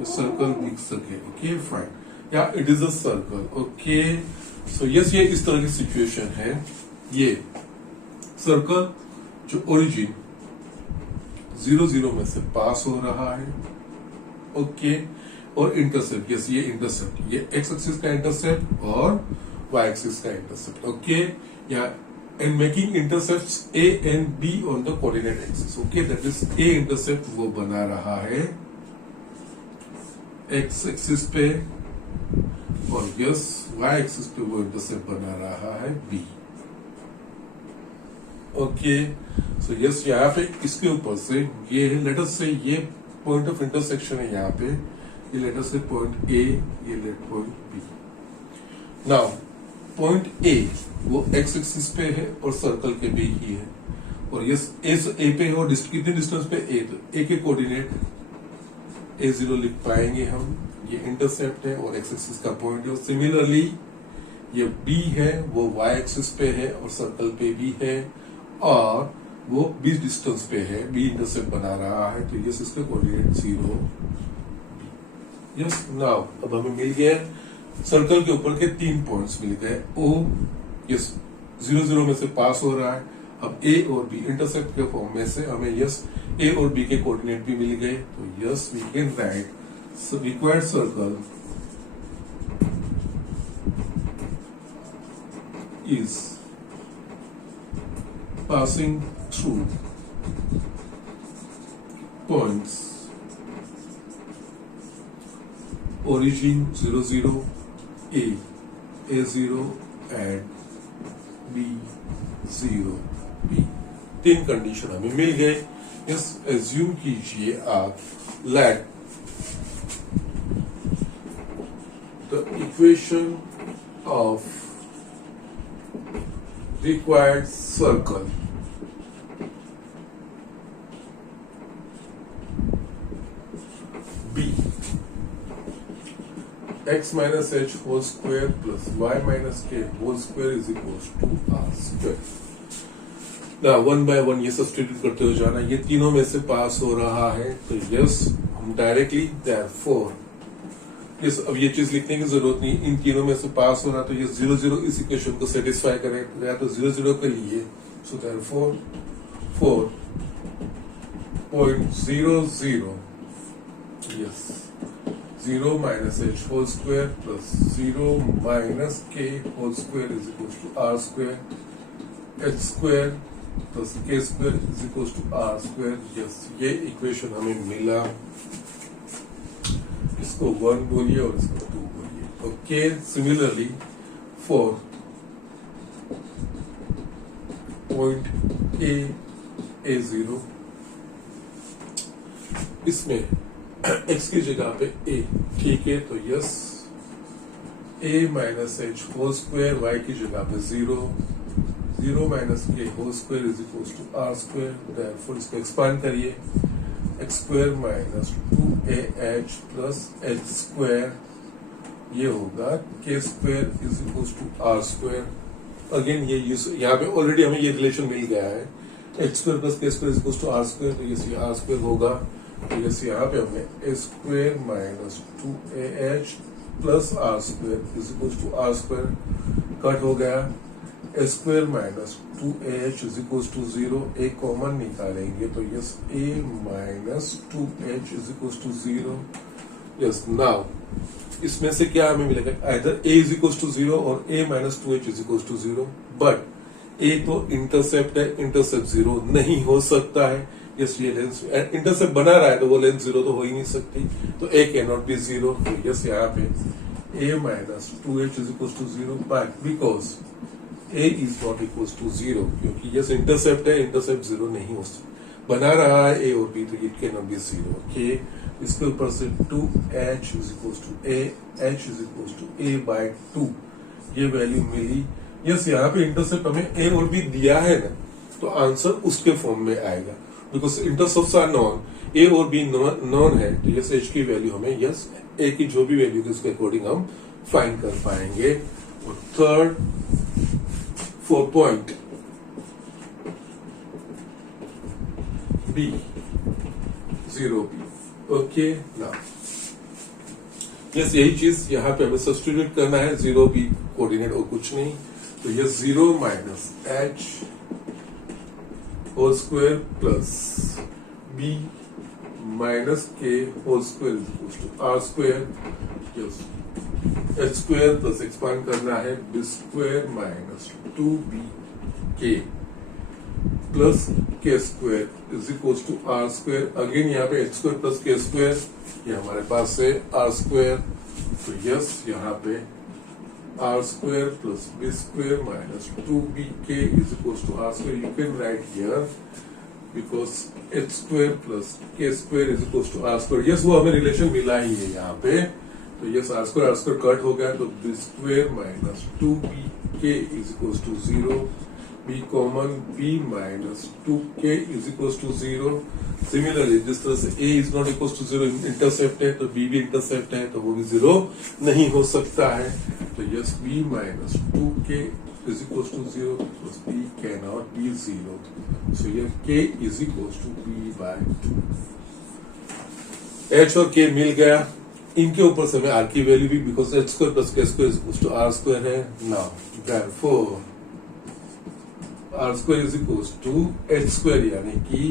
सर्कल दिख सके। Okay fine, yeah it is a circle. Okay, so yes ये इस तरह की सिचुएशन है। ये सर्कल जो ओरिजिन 0 0 में से पास हो रहा है। ओके, और इंटरसेप्ट, यस ये इंटरसेप्ट, ये एक्स एक्सिस का इंटरसेप्ट और वाई एक्सिस का इंटरसेप्ट। ओके, या and making intercepts A and be on the coordinate axis. Okay, that is a intercept वो बना रहा है एक्स एक्सिस पे और यस वाई एक्सिस पे वो इंटरसेप्ट बना रहा है बी। ओके, सो यस यहाँ पे इसके ऊपर से ये है, लेट अस से ये पॉइंट ऑफ इंटरसेक्शन है यहाँ पे, ये लेट अस से पॉइंट ए, ये let point B. Now point A वो एक्स एक्सिस पे है और सर्कल के बी ही है, और यस ए पे है और कितने डिस्टेंस पे ए, तो ए के कोऑर्डिनेट A0 लिख पाएंगे हम, ये इंटरसेप्ट है और एक्स एक्सिस का पॉइंट है। सिमिलरली ये B है वो Y एक्सिस पे है और सर्कल पे भी है और वो 20 डिस्टेंस पे है, B इंटरसेप्ट बना रहा है, तो यस इसका कोऑर्डिनेट 0 यस। नाउ अब हमें मिल गया सर्कल के ऊपर के 3 पॉइंट्स मिल गए। O यस 0 0 में से पास हो रहा है, अब A और B इंटरसेप्ट के फॉर्म में से हमें यस A और B के कोऑर्डिनेट भी मिल गए, तो yes we can write required circle is passing through points origin 0 0 A0 and B0 B। 3 condition हमें मिल गए। यस एज्यूम कीजिए आप let the equation of required circle be x minus h whole square plus y minus k whole square is equals to r square. ना वन बाय वन ये सब्स्टिट्यूट करते हो जाना, ये तीनों में से पास हो रहा है तो यस हम डायरेक्टली देयरफॉर यस, अब ये चीज लिखने की जरूरत नहीं, इन तीनों में से पास हो रहा तो ये 0 0 इस इक्वेशन को सेटिस्फाई करेगा तो 0 0 के लिए so therefore 4.00 yes 0 minus h whole square plus 0 minus k whole square is equals to r square, h square plus k square is equals to r square. yes, ये इक्वेशन हमें मिला, इसको 1 बोलिए और इसको 2 बोलिए. ओके, सिमिलरली 4.a0 इसमें x की जगह पे a, ठीक है तो yes a minus H whole square, y की जगह पे 0 0 माइनस के whole square is equals to are square. Therefore इसको एक्सपांड करिए, x square minus 2ah plus h square ये होगा k square is equals to are square. Again ये यहाँ पे ऑलरेडी हमें ये रिलेशन मिल गया है, x square plus k square is equals to are square, तो ये आर स्क्वायर होगा. तो यस यहाँ पे हमें A square minus 2ah plus R square is equal to are square cut हो गया. A square minus 2ah is equal to 0, A common निकालेंगे तो yes a minus 2h is equal to 0. Yes now इसमें से क्या हमें मिलेगा, either a is equal to 0 और a minus 2h is equal to 0, but a तो इंटरसेप्ट है, इंटरसेप्ट 0 नहीं हो सकता है. यस ये लेंस इंटरसेप्ट बना रहा है तो वो लेंस 0 तो हो ही नहीं सकती, तो a can not be 0. Yes यहाँ पे a minus 2h is equal to 0 but because a is not equal to 0, क्योंकि यस इंटरसेप्ट है, इंटरसेप्ट 0 नहीं हो सकता, बना रहा है a और b तो it can not be 0. Okay, इसके ऊपर से 2h is equal to a, h is equal to a by 2 ये वैल्यू मिली. यस यहाँ पे इंटरसेप्ट हमें a और b दिया है ना, तो आंसर उसके फॉर्म में आएगा बिकॉज इंटरसेप्ट्स आर नॉन, ए और बी नॉन है तो यस एच की वैल्यू हमें यस ए की जो भी वैल्यू थी उसके अकॉर्डिंग हम फाइंड कर पाएंगे. और third 4 point B 0 B. Okay ना यस यही चीज यहाँ पे हमें सब्स्टिट्यूट करना है, 0 बी कोऑर्डिनेट और कुछ नहीं, तो yes 0 minus H whole square plus b minus के whole square is equal to are square. H square plus expand करना है B square minus 2b K plus K square is equal to are square. Again यहाँ पे H square plus K square ये हमारे पास है आर स्क्वायर, तो यस यहाँ पे R square plus B square minus 2bk is equal to are square. You can write here because H square plus K square is equal to are square. Yes वो हमें रिलेशन मिला ही है यहाँ पे, तो यस आर स्क्वायर कट हो गया तो b square minus 2bk is equal to 0, b common b minus 2k is equal to 0. Similarly जिस तरह से a is not equal to 0 intercept है तो b भी इंटरसेप्ट है तो वो भी 0 नहीं हो सकता है, तो yes b minus 2k is equal to 0 plus b can not be 0, so ये k is equal to b by 2. h और k मिल गया, इनके ऊपर से हमें r की वैल्यू भी because h square plus k square is equal to r square है. Now therefore R square is equal to H square यानी कि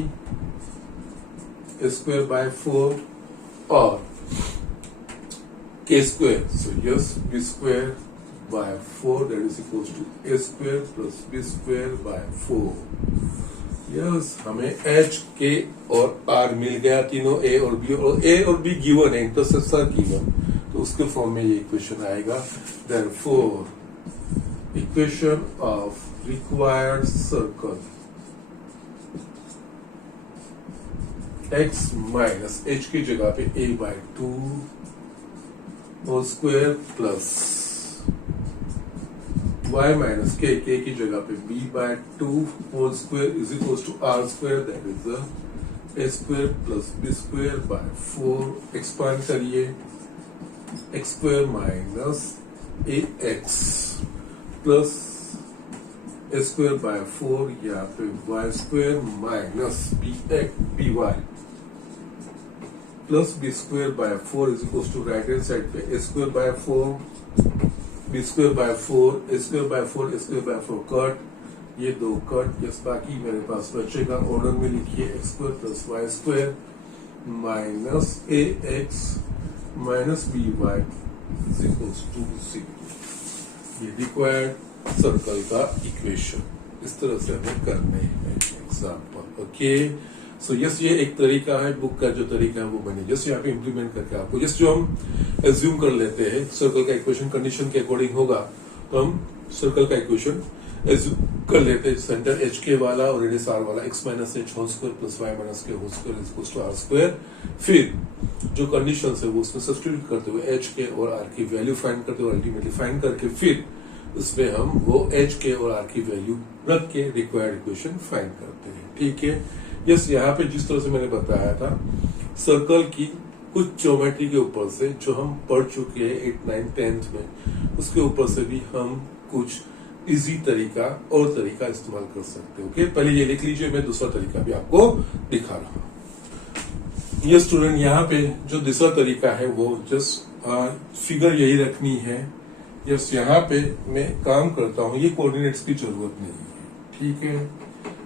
ए स्क्वायर बाय 4 और K square, so yes b square by 4 that is equal to a square plus B square by 4. Yes हमें एच के और आर मिल गया, तीनों ए और बी, और ए और बी गिवन है, इंटरसेप्ट्स आर गिवन, तो उसके फॉर्म में ये इक्वेशन आएगा. Therefore equation of required circle x minus h की जगह पे a by 2 whole square plus y minus k की जगह पे b by 2 whole square is equal to r square, that is a square plus b square by 4 expand करिए x square minus ax plus a square by 4 यहाँ पे y square minus by plus b square by 4 is equal to right hand side पे a square by 4 b square by 4 a square by 4 a square by 4 cut, ये दो कट, यस बाकी मेरे पास बचेगा ऑर्डर में लिखिए x square plus y square minus ax minus by is equal to 0। ये रिक्वायर्ड सर्कल का इक्वेशन इस तरह से हमें करने हैं एग्जाम्पल। ओके, सो यस ये एक तरीका है, बुक का जो तरीका है वो बने जस्ट यहाँ पे इम्प्लीमेंट करके आपको जस्ट जो हम एज्यूम कर लेते हैं सर्कल का इक्वेशन कंडीशन के अकॉर्डिंग होगा, तो हम सर्कल का इक्वेशन एज्यूम कर लेते हैं सेंटर एच के वाला और रेडियस आर वाला x minus H whole square plus y minus के whole square is equal to are square. फिर जो कंडीशन है वो उसमें सब्स्टिट्यूट करते हुए एच के और आर की वैल्यू फाइंड करते हुए अल्टीमेटली फाइंड करके फिर उसमें हम वो एच के और आर की वैल्यू रख के रिक्वायर्ड इक्वेशन फाइंड करते हैं। ठीक है, यस यहाँ पे जिस तरह से मैंने बताया था सर्कल की कुछ ज्योमेट्री के ऊपर से जो हम पढ़ चुके हैं 8, 9, 10th में, उसके ऊपर से भी हम कुछ इजी तरीका और तरीका इस्तेमाल कर सकते हैं। ओके, पहले ये लिख लीजिए, मैं दूसरा तरीका भी आपको दिखा रहा हूँ। ये स्टूडेंट यहाँ पे जो दूसरा तरीका है वो जस्ट फिगर यही रखनी है। यस यहाँ पे मैं काम करता हूँ, ये कोऑर्डिनेट्स की जरूरत नहीं है। ठीक है,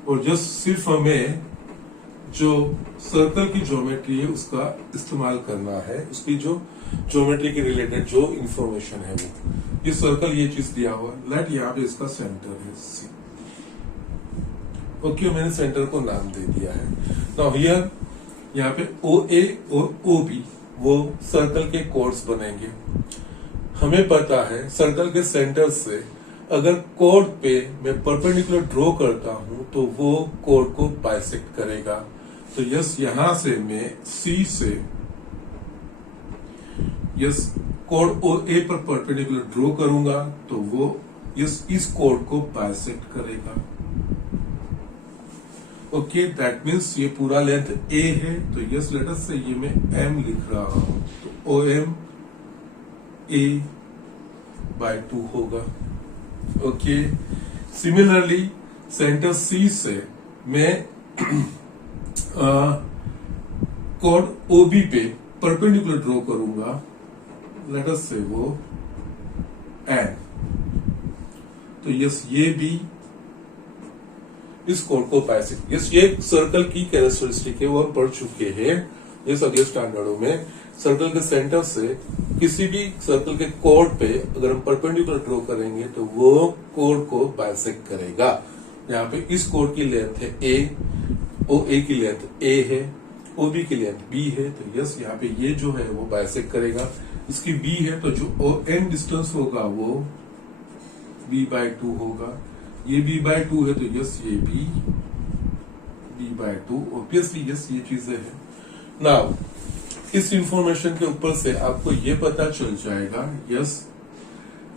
और जस्ट सिर्फ हमें जो सर्कल की ज्योमेट्री है उसका इस्तेमाल करना है, उसकी जो ज्योमेट्री के रिलेटेड जो इंफॉर्मेशन है वो ये सर्कल ये चीज दिया हुआ लेट यहाँ पे इसका सेंटर है सी। ओके, मैंने सेंटर को नाम दे दिया है। नाउ हियर यहाँ पे ओ ए और ओ बी वो सर्कल के कोड्स बनेंगे। हमें पता है सर्कल के सेंटर से अगर कोड पे मैं परपेंडिकुलर ड्रॉ करता हूं तो वो कोड को बाइसेक्ट करेगा। तो यस यहां से मैं सी से यस कोड ओ ए पर परपेंडिकुलर ड्रॉ करूंगा तो वो यस इस कोड को बाइसेक्ट करेगा। ओके, दैट मीन्स ये पूरा लेंथ ए है तो यस लेट अस से ये मैं एम लिख रहा हूं तो ओ एम ए बाय 2 होगा। ओके, सिमिलरली सेंटर सी से मैं कोड ओबी पे परपेंडिकुलर ड्रॉ करूंगा, लेट अस से वो एन, तो यस ये भी इस कोड को बाइसेक्ट। यस ये सर्कल की कैरेक्टरिस्टिक है वो हम पढ़ चुके हैं यस अगले स्टैंडर्डों में। सर्कल के सेंटर से किसी भी सर्कल के कोड पे अगर हम परपेंडिकुलर ड्रॉ करेंगे तो वो कोड को बाइसेक्ट करेगा। यहाँ पे इस कोड की लेंथ है ए, ओ ए की लेंथ ए है, ओ बी की लेंथ बी है, तो यस यहाँ पे ये जो है वो बाइसेक्ट करेगा। इसकी बी है तो जो ओ एन डिस्टेंस होगा वो बी बाय 2 होगा। ये बी बाय 2 है तो यस ये बी बाय 2 ऑब्वियसली यस ये चीजें है। नाउ इस इंफॉर्मेशन के ऊपर से आपको ये पता चल जाएगा यस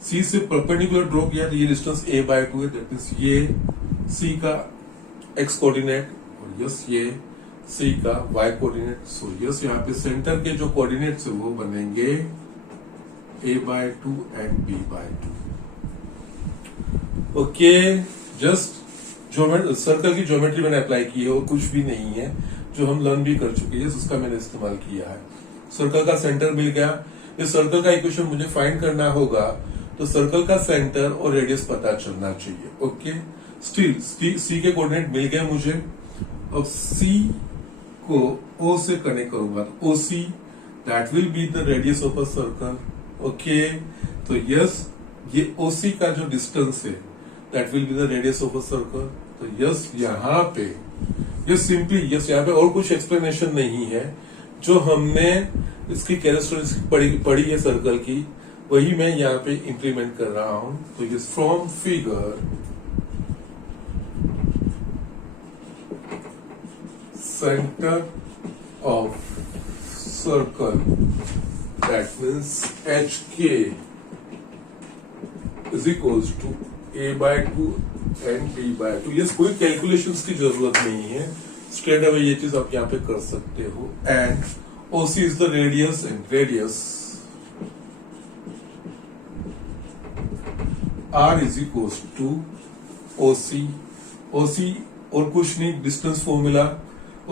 सी से परपेंडिकुलर ड्रॉ किया तो ये डिस्टेंस a बाय 2 है, दैट मींस ये सी का x कोऑर्डिनेट और यस ये सी का y कोऑर्डिनेट। सो यस यहाँ पे सेंटर के जो कोऑर्डिनेट्स है वो बनेंगे a by 2 and b by 2। Okay, just circle की ज्योमेट्री मैंने अप्लाई की है और कुछ भी नहीं है, जो हम लर्न भी कर चुके हैं उसका मैंने इस्तेमाल किया है। सर्कल का सेंटर मिल गया, इस सर्कल का इक्वेशन मुझे फाइंड करना होगा तो सर्कल का सेंटर और रेडियस पता चलना चाहिए। ओके, स्टिल सी के कोऑर्डिनेट मिल गए मुझे। अब सी को ओ से कनेक्ट करूंगा तो O C that will be the radius of a circle. Okay, तो यस ये ओ सी का जो डिस्टेंस है that will be the radius of a circle. तो यस यहाँ पे यस सिंपली यस यहाँ पे और कुछ एक्सप्लेनेशन नहीं है, जो हमने इसकी कैरेक्टरिस्टिक पढ़ी है सर्कल की वही मैं यहाँ पे इंप्लीमेंट कर रहा हूं। तो yes from figure centre of circle, that means HK is equals to a by 2 and b by 2. Yes, कोई कैलकुलेशंस की जरूरत नहीं है, स्ट्रेट अवे ये चीज आप यहाँ पे कर सकते हो. And OC is the radius and radius R is equals to OC. OC और कुछ नहीं, डिस्टेंस फॉर्मूला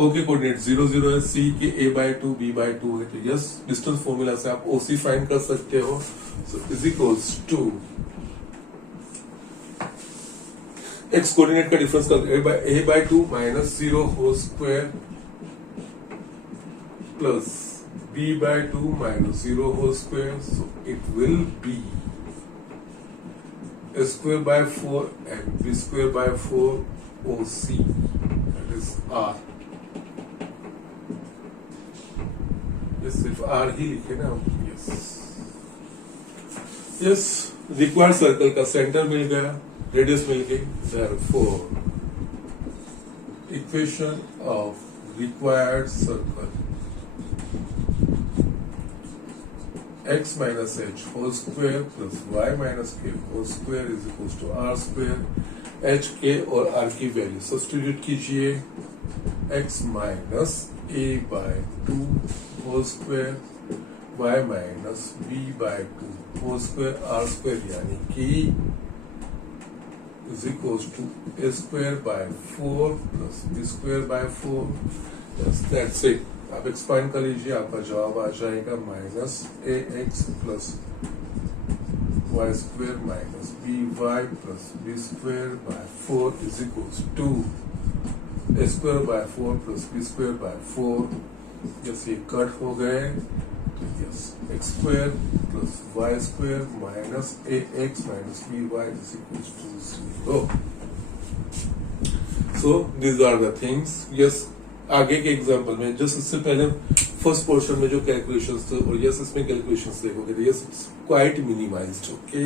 ओके कोऑर्डिनेट 0 0 है, C के a by 2 b by 2 है. तो यस, डिस्टेंस फॉर्मूला से आप OC फाइंड कर सकते हो. So is equals to x coordinate का डिफरेंस कर a by 2 minus 0 whole square plus b by 2 minus 0 whole square. So it will be a square by 4 and b square by 4 OC, that is R. ये सिर्फ R ही लिखे ना. यस यस, रिक्वायर्ड सर्कल का सेंटर मिल गया, रेडियस मिल गई. Therefore, equation of required circle x minus h whole square plus y minus k whole square is equals to r square. h, k और r की वैल्यू सब्स्टिट्यूट कीजिए. x minus a by 2 whole square, y minus b by 2 whole square, r square यानी कि is equals to a square by 4 plus b square by 4. Yes, that's it. आप एक्सपांड कर लीजिए, आपका जवाब आ जाएगा minus a x plus y square minus b y plus b square by 4 is equals to a square by 4 plus b square by 4. Yes, ये कट हो गए. तो yes, x square plus y square minus a x minus b y is equals to 0. So these are the things. Yes, आगे के एग्जाम्पल में जस्ट इससे पहले फर्स्ट पोर्शन में जो कैलकुलेशंस थे, और यस इसमें कैलकुलेशंस देखोगे, yes it's quite minimised. Okay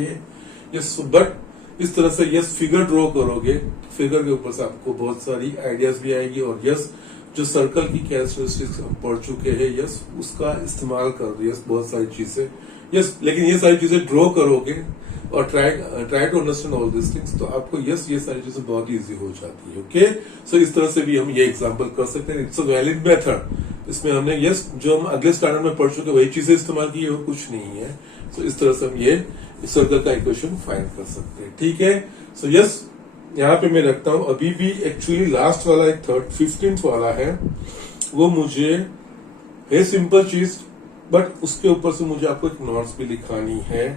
yes, but इस तरह से यस फिगर ड्रॉ करोगे, फिगर के ऊपर से आपको बहुत सारी आइडियाज भी आएगी. और यस, जो सर्कल की कैरेक्टरिस्टिक्स हम पढ़ चुके हैं, यस उसका इस्तेमाल कर यस बहुत सारी चीजें. यस, लेकिन ये सारी चीजें ड्रॉ करोगे और try to understand all this things, तो आपको यस ये सारी चीजें बहुत इजी हो जाती है. ओके, सो इस तरह से भी हम ये एग्जांपल कर सकते हैं. It's a valid method. इसमें हमने यस जो हम अगले स्टैंडर्ड में पढ़ चुके वही चीजें इस्तेमाल की है, और कुछ नहीं है. सो इस तरह से हम ये सर्कल का इक्वेशन फाइंड कर सकते हैं. ठीक है. सो यस, यहाँ पे मैं रखता हूं. अभी भी एक्चुअली लास्ट वाला एक 15th वाला है, वो मुझे है सिंपल चीज, बट उसके ऊपर से मुझे आपको एक नोट्स भी लिखानी है.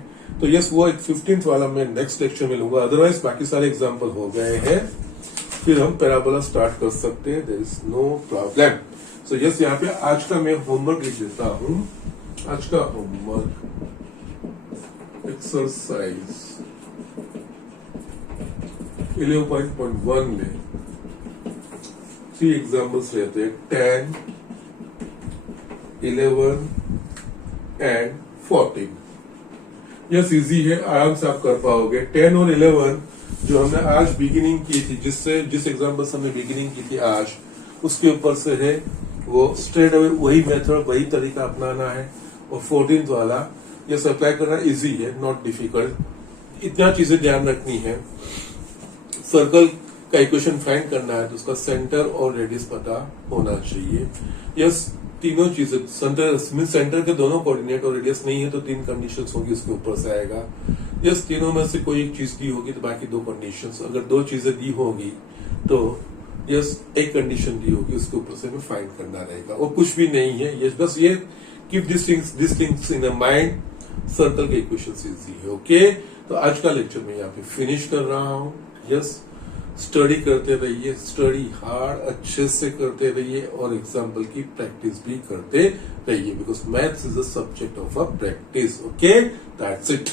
तो यस, वो एक 15th वाला मैं नेक्स्ट लेक्चर में लूंगा. अदरवाइज बाकी सारे एग्जांपल हो गए हैं, फिर हम पैराबोला स्टार्ट कर सकते हैं. There is no problem. So yes, यहाँ पे आज का मैं होमवर्क लिख देता हूं. आज का होमवर्क एक्सरसाइज 11.1 में 3 एग्जाम्पल्स रहते हैं, 10, 11 एंड 14. यस, इजी है, आराम से आप कर पाओगे. 10 और 11 जो हमने आज बिगिनिंग की थी, जिस एग्जाम्पल से हमने बिगिनिंग की थी आज, उसके ऊपर से है वो स्ट्रेट अवे वही मेथड वही तरीका अपनाना है. और 14th वाला यस अप्लाई करना इजी है, नॉट डिफिकल्ट. इतना चीजें ध्यान रखनी है. सर्कल का इक्वेशन फाइंड करना है तो उसका सेंटर और रेडियस पता होना चाहिए. यस, तीनों चीजें सेंटर के दोनों कोऑर्डिनेट और रेडियस नहीं है तो 3 कंडीशंस होगी, उसके ऊपर से आएगा. यस, तीनों में से कोई एक चीज दी होगी तो बाकी 2 कंडीशंस. अगर 2 चीजें दी होगी तो यस एक कंडीशन दी होगी, उसके ऊपर से हमें फाइंड करना रहेगा. और कुछ भी नहीं है. यस, बस ये keep this things in the mind. Circle के इक्वेशन इजी है. ओके, तो आज का लेक्चर मैं यहाँ पे फिनिश कर रहा हूँ. यस, स्टडी करते रहिए, स्टडी हार्ड अच्छे से करते रहिए, और एग्जाम्पल की प्रैक्टिस भी करते रहिए, because maths is a subject of a practice. Okay, that's it.